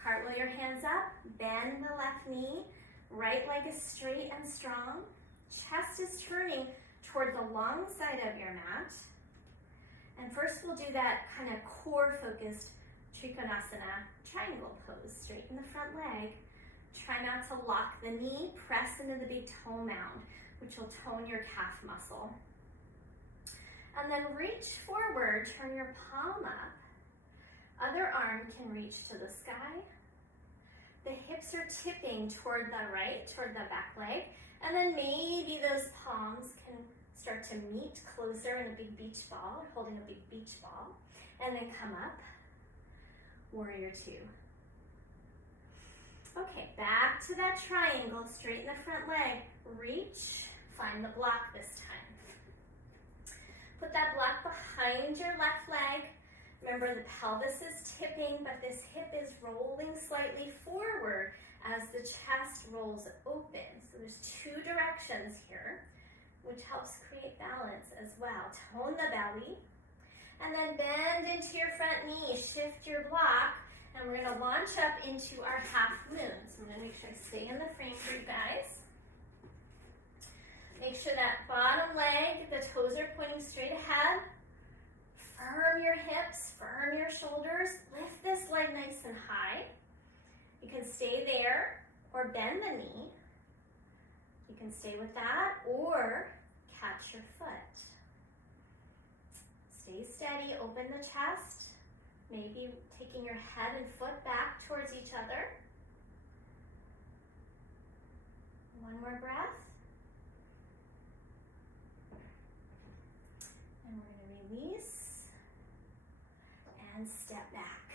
Cartwheel your hands up, bend the left knee, right leg is straight and strong, chest is turning toward the long side of your mat. And first we'll do that kind of core-focused Trikonasana triangle pose. Straighten the front leg. Try not to lock the knee. Press into the big toe mound, which will tone your calf muscle. And then reach forward, turn your palm up. Other arm can reach to the sky. The hips are tipping toward the right, toward the back leg. And then maybe those palms can start to meet closer in a big beach ball, holding a big beach ball, and then come up, warrior two. Okay, back to that triangle, straighten the front leg, reach, find the block this time. Put that block behind your left leg. Remember the pelvis is tipping, but this hip is rolling slightly forward as the chest rolls open. So there's two directions here, which helps create balance as well. Tone the belly. And then bend into your front knee, shift your block, and we're gonna launch up into our half moon. So I'm gonna make sure I stay in the frame for you guys. Make sure that bottom leg, the toes are pointing straight ahead. Firm your hips, firm your shoulders. Lift this leg nice and high. You can stay there or bend the knee. You can stay with that or catch your foot. Stay steady, open the chest. Maybe taking your head and foot back towards each other. One more breath. And we're going to release and step back.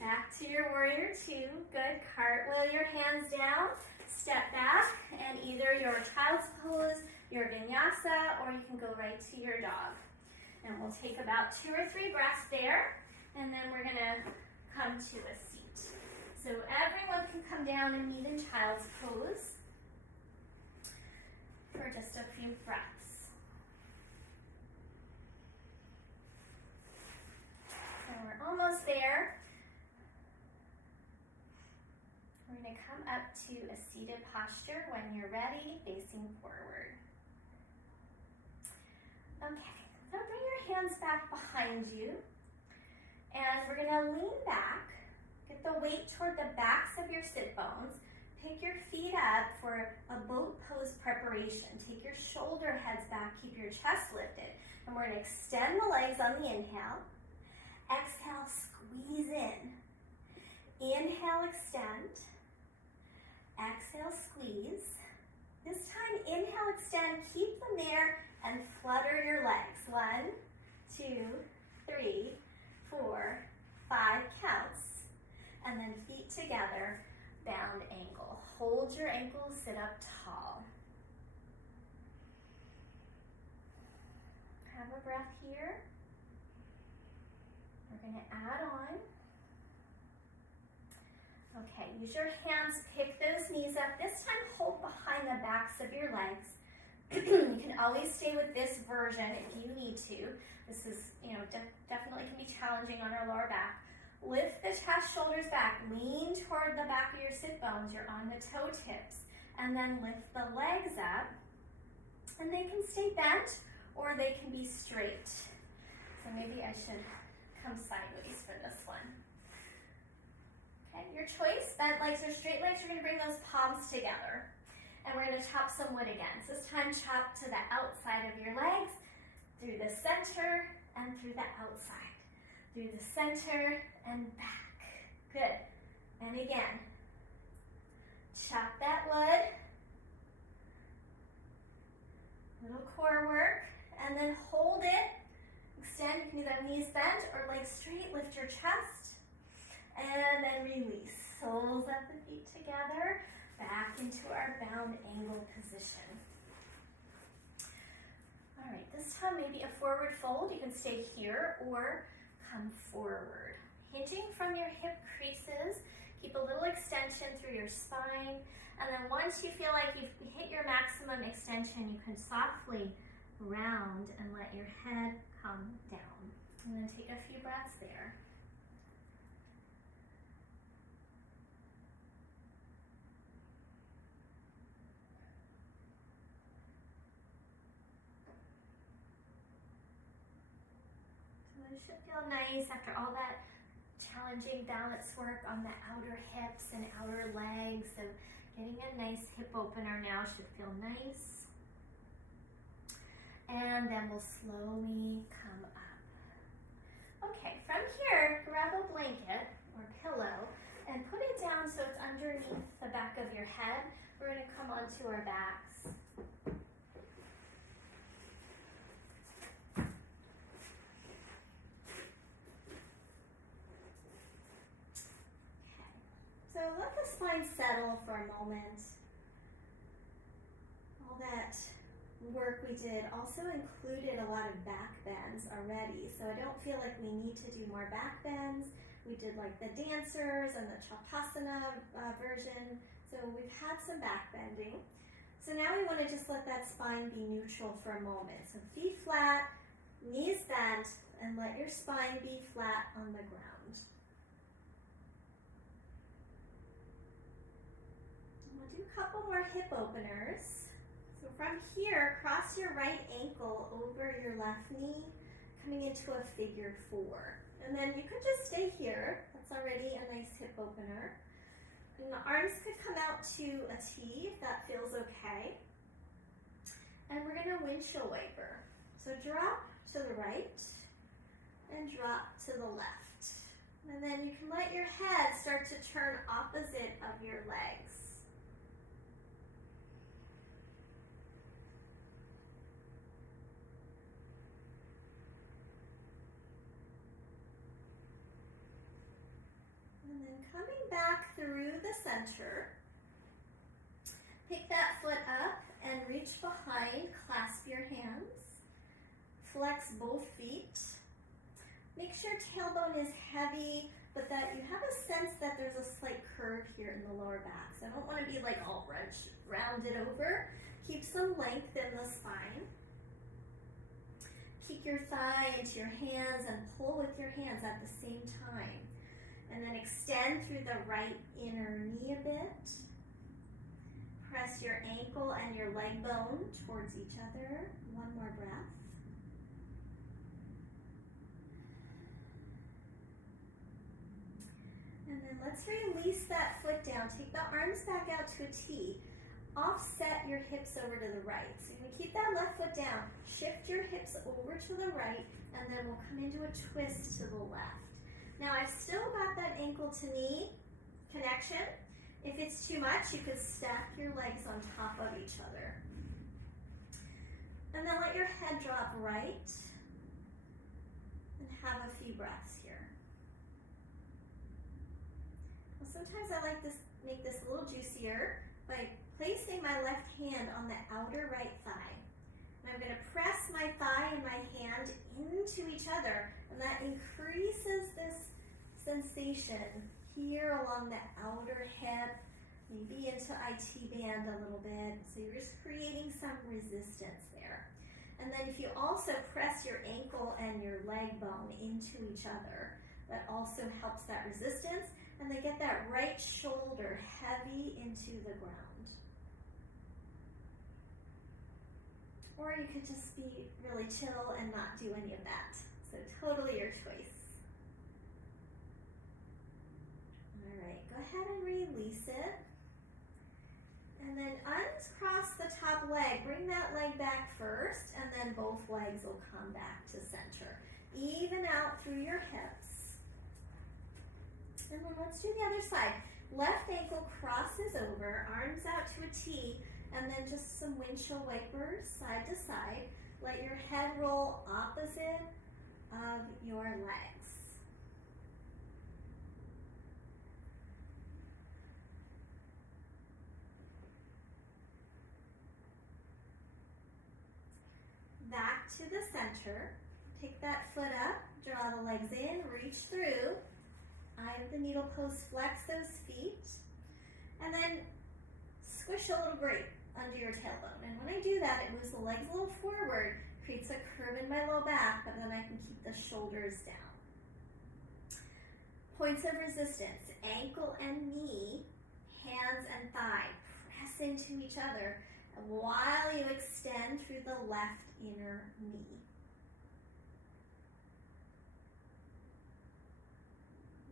Back to your warrior two. Good. Cartwheel your hands down. Step back and either your child's pose, your vinyasa, or you can go right to your dog. And we'll take about 2 or 3 breaths there, and then we're gonna come to a seat. So everyone can come down and meet in child's pose for just a few breaths. So we're almost there. We're going to come up to a seated posture when you're ready, facing forward. Okay, so bring your hands back behind you. And we're going to lean back, get the weight toward the backs of your sit bones. Pick your feet up for a boat pose preparation. Take your shoulder heads back, keep your chest lifted. And we're going to extend the legs on the inhale. Exhale, squeeze in. Inhale, extend. Exhale, squeeze. This time, inhale, extend, keep them there, and flutter your legs. 1, 2, 3, 4, 5 counts. And then feet together, bound ankle. Hold your ankles, sit up tall. Have a breath here. We're going to add on. Okay, use your hands, pick those knees up. This time, hold behind the backs of your legs. You can always stay with this version if you need to. This is, definitely can be challenging on our lower back. Lift the chest, shoulders back. Lean toward the back of your sit bones. You're on the toe tips. And then lift the legs up. And they can stay bent or they can be straight. So maybe I should come sideways for this one. Okay, your choice, bent legs or straight legs, you're going to bring those palms together. And we're going to chop some wood again. So this time chop to the outside of your legs, through the center and through the outside. Through the center and back. Good. And again, chop that wood. Little core work. And then hold it. Extend, you can do that knees bent or legs straight. Lift your chest. And then release. Soles up the feet together. Back into our bound angle position. All right, this time maybe a forward fold. You can stay here or come forward. Hinging from your hip creases. Keep a little extension through your spine. And then once you feel like you've hit your maximum extension, you can softly round and let your head come down. And then take a few breaths there. It should feel nice after all that challenging balance work on the outer hips and outer legs. So getting a nice hip opener now should feel nice. And then we'll slowly come up. Okay, from here, grab a blanket or pillow and put it down so it's underneath the back of your head. We're going to come onto our backs. So let the spine settle for a moment. All that work we did also included a lot of back bends already. So I don't feel like we need to do more back bends. We did like the dancers and the Chalasana version. So we've had some back bending. So now we want to just let that spine be neutral for a moment. So feet flat, Knees bent, and let your spine be flat on the ground. And we'll do a couple more hip openers. So from here, cross your right ankle over your left knee, coming into a figure 4. And then you could just stay here. That's already a nice hip opener. And the arms could come out to a T if that feels okay. And we're gonna windshield wiper. So drop to the right and drop to the left. And then you can let your head start to turn opposite of your legs. And then coming back through the center, pick that foot up and reach behind, clasp your hands, flex both feet. Make sure tailbone is heavy, but that you have a sense that there's a slight curve here in the lower back. So I don't want to be like all rounded over. Keep some length in the spine. Kick your thigh into your hands and pull with your hands at the same time. And then extend through the right inner knee a bit. Press your ankle and your leg bone towards each other. One more breath. And then let's release that foot down. Take the arms back out to a T. Offset your hips over to the right. So you're gonna keep that left foot down. Shift your hips over to the right, and then we'll come into a twist to the left. Now I've still got that ankle to knee connection. If it's too much, you could stack your legs on top of each other. And then let your head drop right, and have a few breaths here. Well, sometimes I like this, make this a little juicier by placing my left hand on the outer right thigh. And I'm gonna press my thigh and my hand into each other, and that increases this sensation here along the outer hip, maybe into IT band a little bit. So you're just creating some resistance there. And then if you also press your ankle and your leg bone into each other, that also helps that resistance, and they get that right shoulder heavy into the ground. Or you could just be really chill and not do any of that. So totally your choice. All right, go ahead and release it. And then uncross the top leg. Bring that leg back first, and then both legs will come back to center. Even out through your hips. And then let's do the other side. Left ankle crosses over, arms out to a T, and then just some windshield wipers side to side. Let your head roll opposite of your legs. Back to the center. Pick that foot up, draw the legs in, reach through. Eye of the needle pose, flex those feet. And then squish a little grape under your tailbone. And when I do that, it moves the legs a little forward, creates a curve in my low back, but then I can keep the shoulders down. Points of resistance, ankle and knee, hands and thigh, press into each other while you extend through the left inner knee.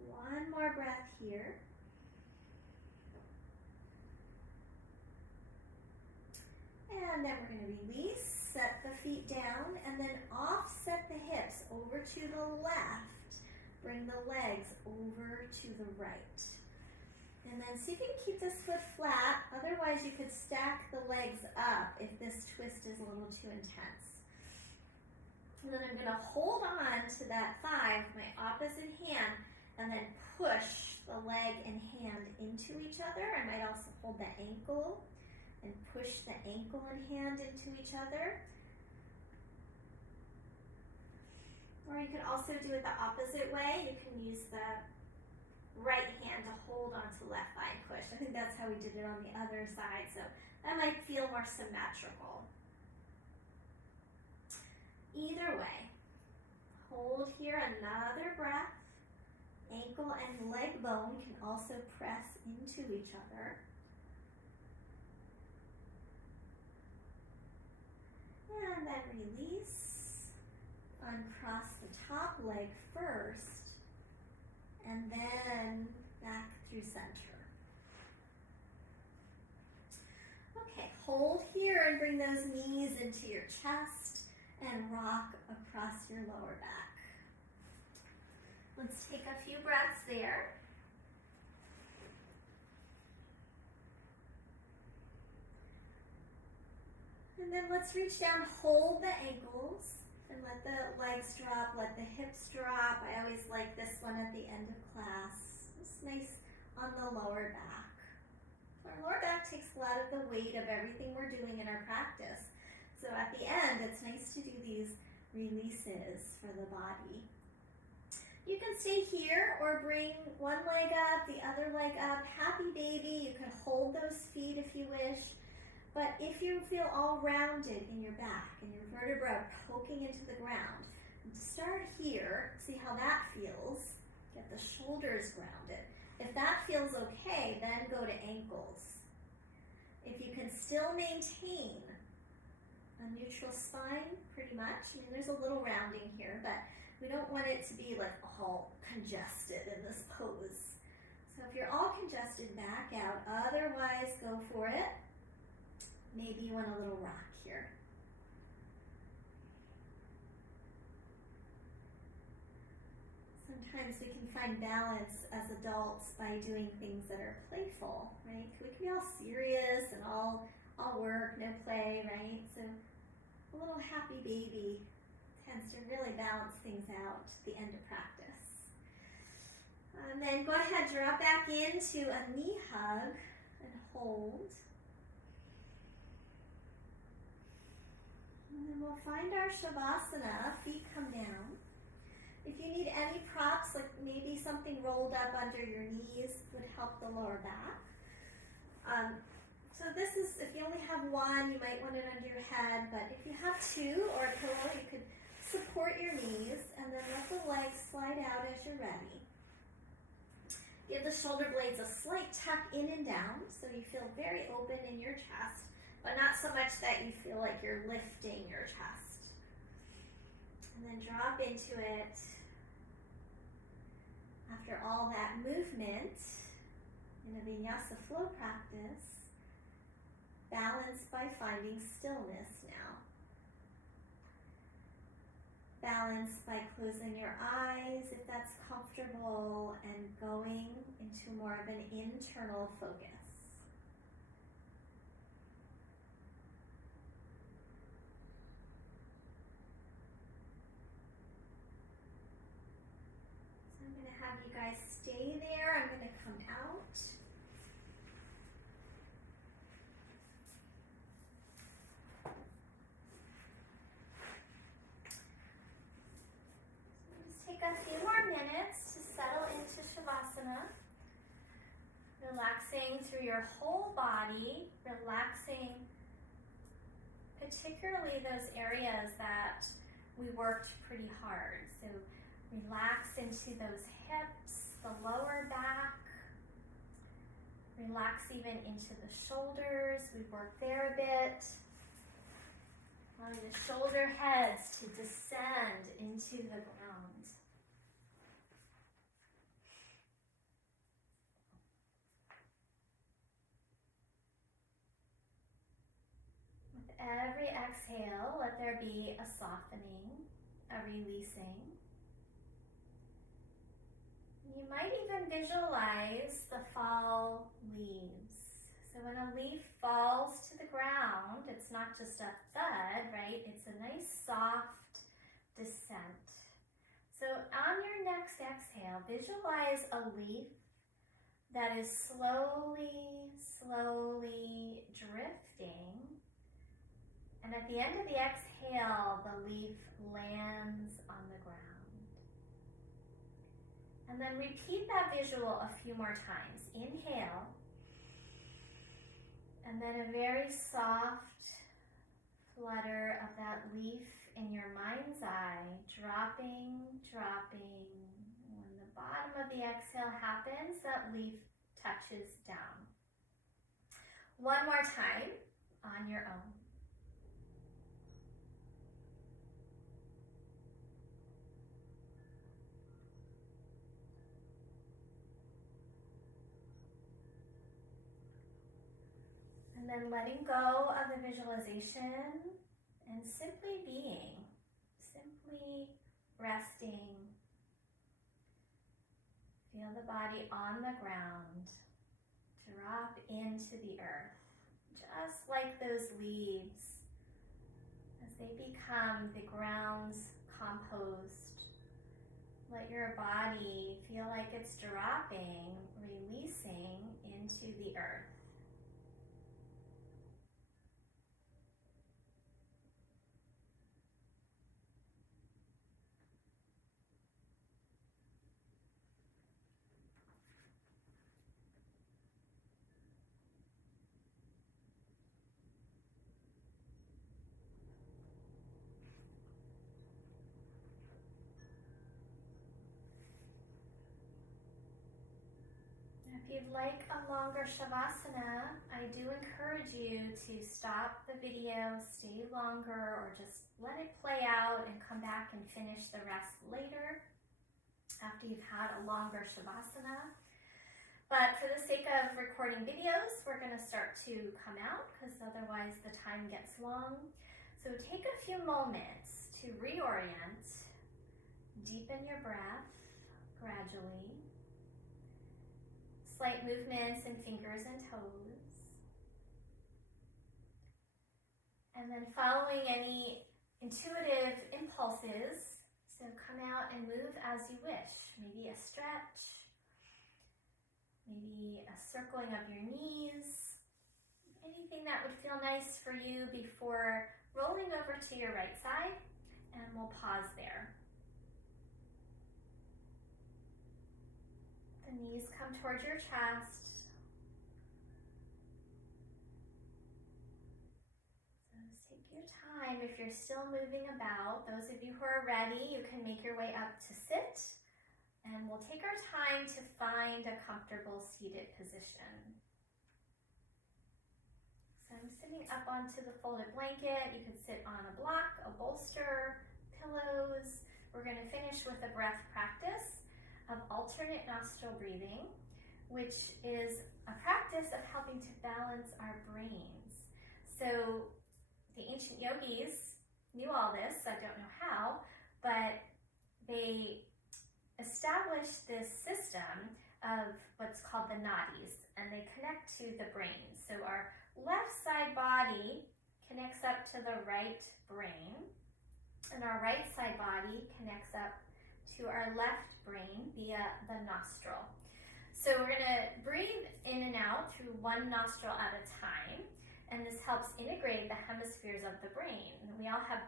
One more breath here. And then we're going to release, set the feet down, and then offset the hips over to the left. Bring the legs over to the right. And then see if you can keep this foot flat. Otherwise, you could stack the legs up if this twist is a little too intense. And then I'm going to hold on to that thigh with my opposite hand, and then push the leg and hand into each other. I might also hold the ankle and push the ankle and hand into each other. Or you could also do it the opposite way. You can use the right hand to hold onto left thigh and push. I think that's how we did it on the other side, so that might feel more symmetrical. Either way, hold here, another breath. Ankle and leg bone can also press into each other. And then release. Uncross the top leg first, and then back through center. Okay, hold here and bring those knees into your chest and rock across your lower back. Let's take a few breaths there. And then let's reach down, hold the ankles, and let the legs drop, let the hips drop. I always like this one at the end of class. It's nice on the lower back. Our lower back takes a lot of the weight of everything we're doing in our practice. So at the end, it's nice to do these releases for the body. You can stay here or bring one leg up, the other leg up. Happy baby, you can hold those feet if you wish. But if you feel all rounded in your back and your vertebra poking into the ground, start here, see how that feels. Get the shoulders grounded. If that feels okay, then go to ankles. If you can still maintain a neutral spine, pretty much. I mean, there's a little rounding here, but we don't want it to be like all congested in this pose. So if you're all congested, back out. Otherwise, go for it. Maybe you want a little rock here. Sometimes we can find balance as adults by doing things that are playful, right? We can be all serious and all work, no play, right? So a little happy baby tends to really balance things out at the end of practice. And then go ahead, drop back into a knee hug and hold. And then we'll find our Shavasana, feet come down. If you need any props, like maybe something rolled up under your knees would help the lower back. So this is, if you only have one, you might want it under your head, but if you have two or a pillow, you could support your knees and then let the legs slide out as you're ready. Give the shoulder blades a slight tuck in and down so you feel very open in your chest, but not so much that you feel like you're lifting your chest. And then drop into it. After all that movement in a Vinyasa flow practice, balance by finding stillness now. Balance by closing your eyes if that's comfortable and going into more of an internal focus. So I'm going to have you guys stay there. I'm going to come out. Take a few more minutes to settle into Shavasana, relaxing through your whole body, relaxing particularly those areas that we worked pretty hard. So relax into those hips, the lower back, relax even into the shoulders. We worked there a bit. Allowing the shoulder heads to descend into the ground. With every exhale, let there be a softening, a releasing. You might even visualize the fall leaves. So when a leaf falls to the ground, it's not just a thud, right? It's a nice soft descent. So on your next exhale, visualize a leaf that is slowly, slowly drifting. And at the end of the exhale, the leaf lands on the ground. And then repeat that visual a few more times. Inhale. And then a very soft flutter of that leaf in your mind's eye, dropping, dropping. When the bottom of the exhale happens, that leaf touches down. One more time on your own. And then letting go of the visualization and simply being, simply resting. Feel the body on the ground, drop into the earth, just like those leaves as they become the ground's compost. Let your body feel like it's dropping, releasing into the earth. If you'd like a longer Shavasana, I do encourage you to stop the video, stay longer, or just let it play out and come back and finish the rest later after you've had a longer Shavasana. But for the sake of recording videos, we're going to start to come out because otherwise the time gets long. So take a few moments to reorient, deepen your breath gradually. Slight movements in fingers and toes. And then following any intuitive impulses, so come out and move as you wish. Maybe a stretch, maybe a circling of your knees, anything that would feel nice for you before rolling over to your right side, and we'll pause there. The knees come towards your chest. So just take your time. If you're still moving about, those of you who are ready, you can make your way up to sit. And we'll take our time to find a comfortable seated position. So I'm sitting up onto the folded blanket. You can sit on a block, a bolster, pillows. We're going to finish with a breath practice of alternate nostril breathing, which is a practice of helping to balance our brains. So the ancient yogis knew all this, I don't know how, but they established this system of what's called the nadis, and they connect to the brain. So our left side body connects up to the right brain, and our right side body connects up to our left brain via the nostril. So we're going to breathe in and out through one nostril at a time, and this helps integrate the hemispheres of the brain. And we all have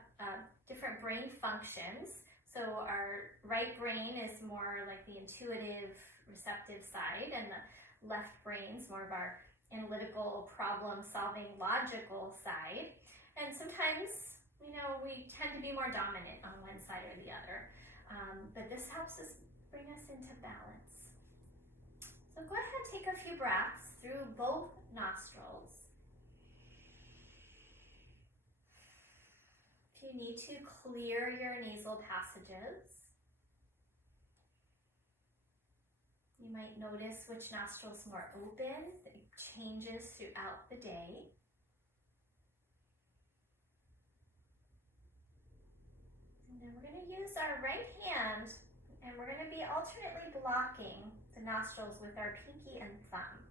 different brain functions. So our right brain is more like the intuitive, receptive side, and the left brain is more of our analytical, problem-solving, logical side. And sometimes, we tend to be more dominant on one side or the other. But this helps us bring us into balance. So go ahead and take a few breaths through both nostrils. If you need to, clear your nasal passages. You might notice which nostril is more open. It changes throughout the day. And then we're going to use our right hand, and we're going to be alternately blocking the nostrils with our pinky and thumb.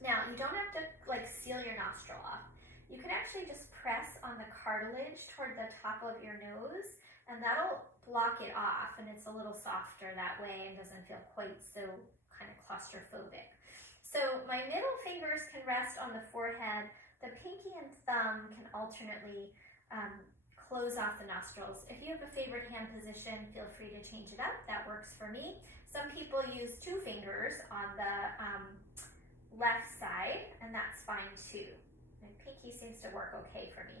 Now, you don't have to seal your nostril off. You can actually just press on the cartilage toward the top of your nose, and that'll block it off, and it's a little softer that way and doesn't feel quite so kind of claustrophobic. So my middle fingers can rest on the forehead. The pinky and thumb can alternately close off the nostrils. If you have a favorite hand position, feel free to change it up. That works for me. Some people use 2 fingers on the left side, and that's fine too. My pinky seems to work okay for me.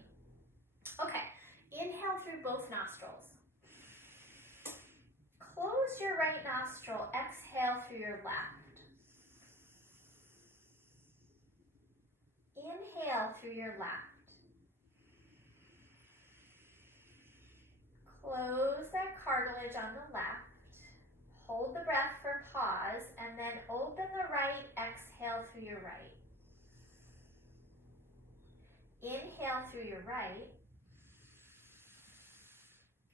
Okay, inhale through through both nostrils. Close your right nostril. Exhale through your left. Inhale through your left. Close that cartilage on the left. Hold the breath for pause, and then open the right. Exhale through your right. Inhale through your right.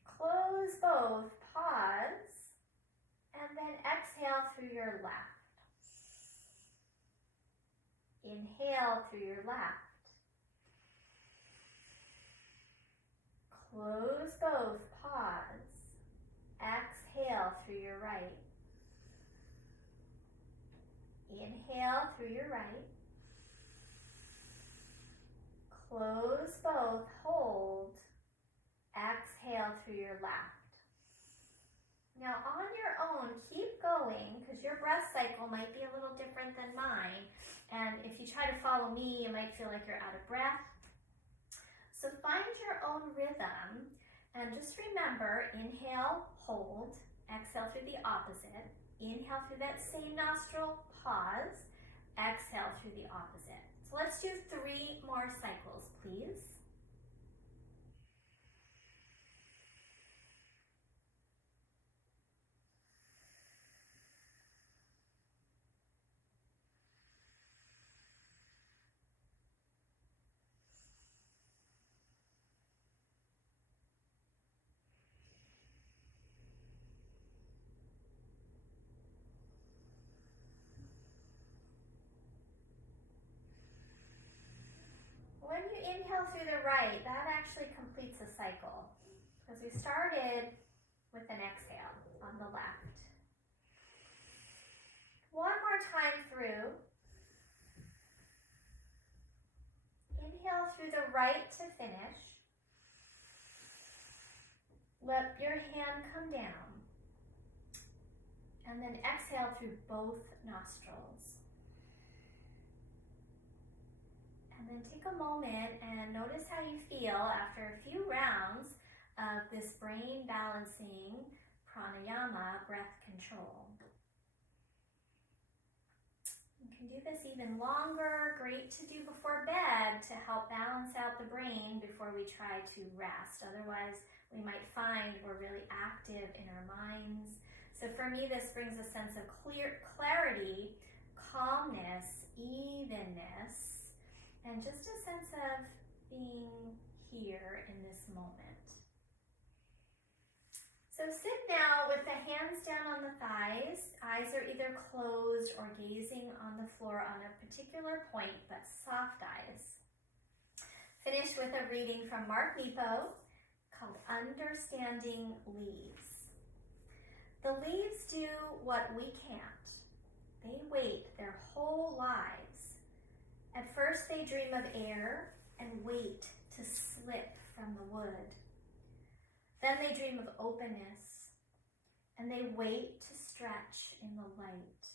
Close both. Pause. And then exhale through your left. Inhale through your left. Close both. Pause. Exhale through your right. Inhale through your right. Close both. Hold. Exhale through your left. Now on your own, keep going because your breath cycle might be a little different than mine. And if you try to follow me, you might feel like you're out of breath. So find your own rhythm and just remember, inhale, hold, exhale through the opposite. Inhale through that same nostril, pause, exhale through the opposite. So let's do 3 more cycles, please. When you inhale through the right, that actually completes a cycle because we started with an exhale on the left. One more time through. Inhale through the right to finish. Let your hand come down. And then exhale through both nostrils. And then take a moment and notice how you feel after a few rounds of this brain balancing pranayama, breath control. You can do this even longer, great to do before bed to help balance out the brain before we try to rest. Otherwise, we might find we're really active in our minds. So for me, this brings a sense of clarity, calmness, evenness, and just a sense of being here in this moment. So sit now with the hands down on the thighs. Eyes are either closed or gazing on the floor on a particular point, but soft eyes. Finish with a reading from Mark Nepo called Understanding Leaves. The leaves do what we can't. They wait their whole lives. At first they dream of air and wait to slip from the wood. Then they dream of openness, and they wait to stretch in the light.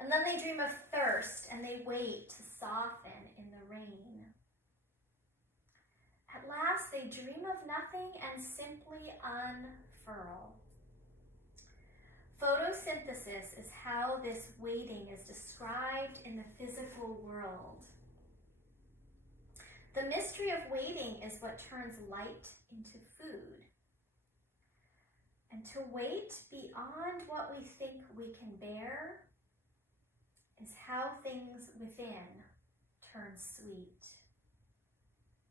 And then they dream of thirst, and they wait to soften in the rain. At last they dream of nothing and simply unfurl. Photosynthesis is how this waiting is described in the physical world. The mystery of waiting is what turns light into food. And to wait beyond what we think we can bear is how things within turn sweet.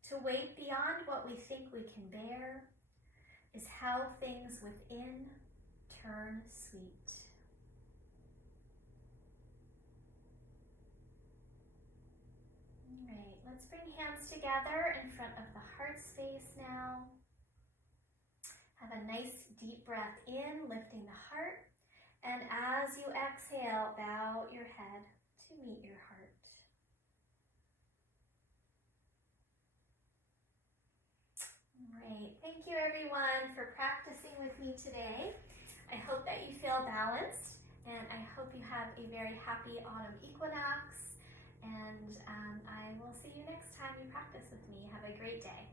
To wait beyond what we think we can bear is how things within turn sweet. All right, let's bring hands together in front of the heart space now. Have a nice deep breath in, lifting the heart. And as you exhale, bow your head to meet your heart. All right, thank you everyone for practicing with me today. I hope that you feel balanced, and I hope you have a very happy autumn equinox. And I will see you next time you practice with me. Have a great day.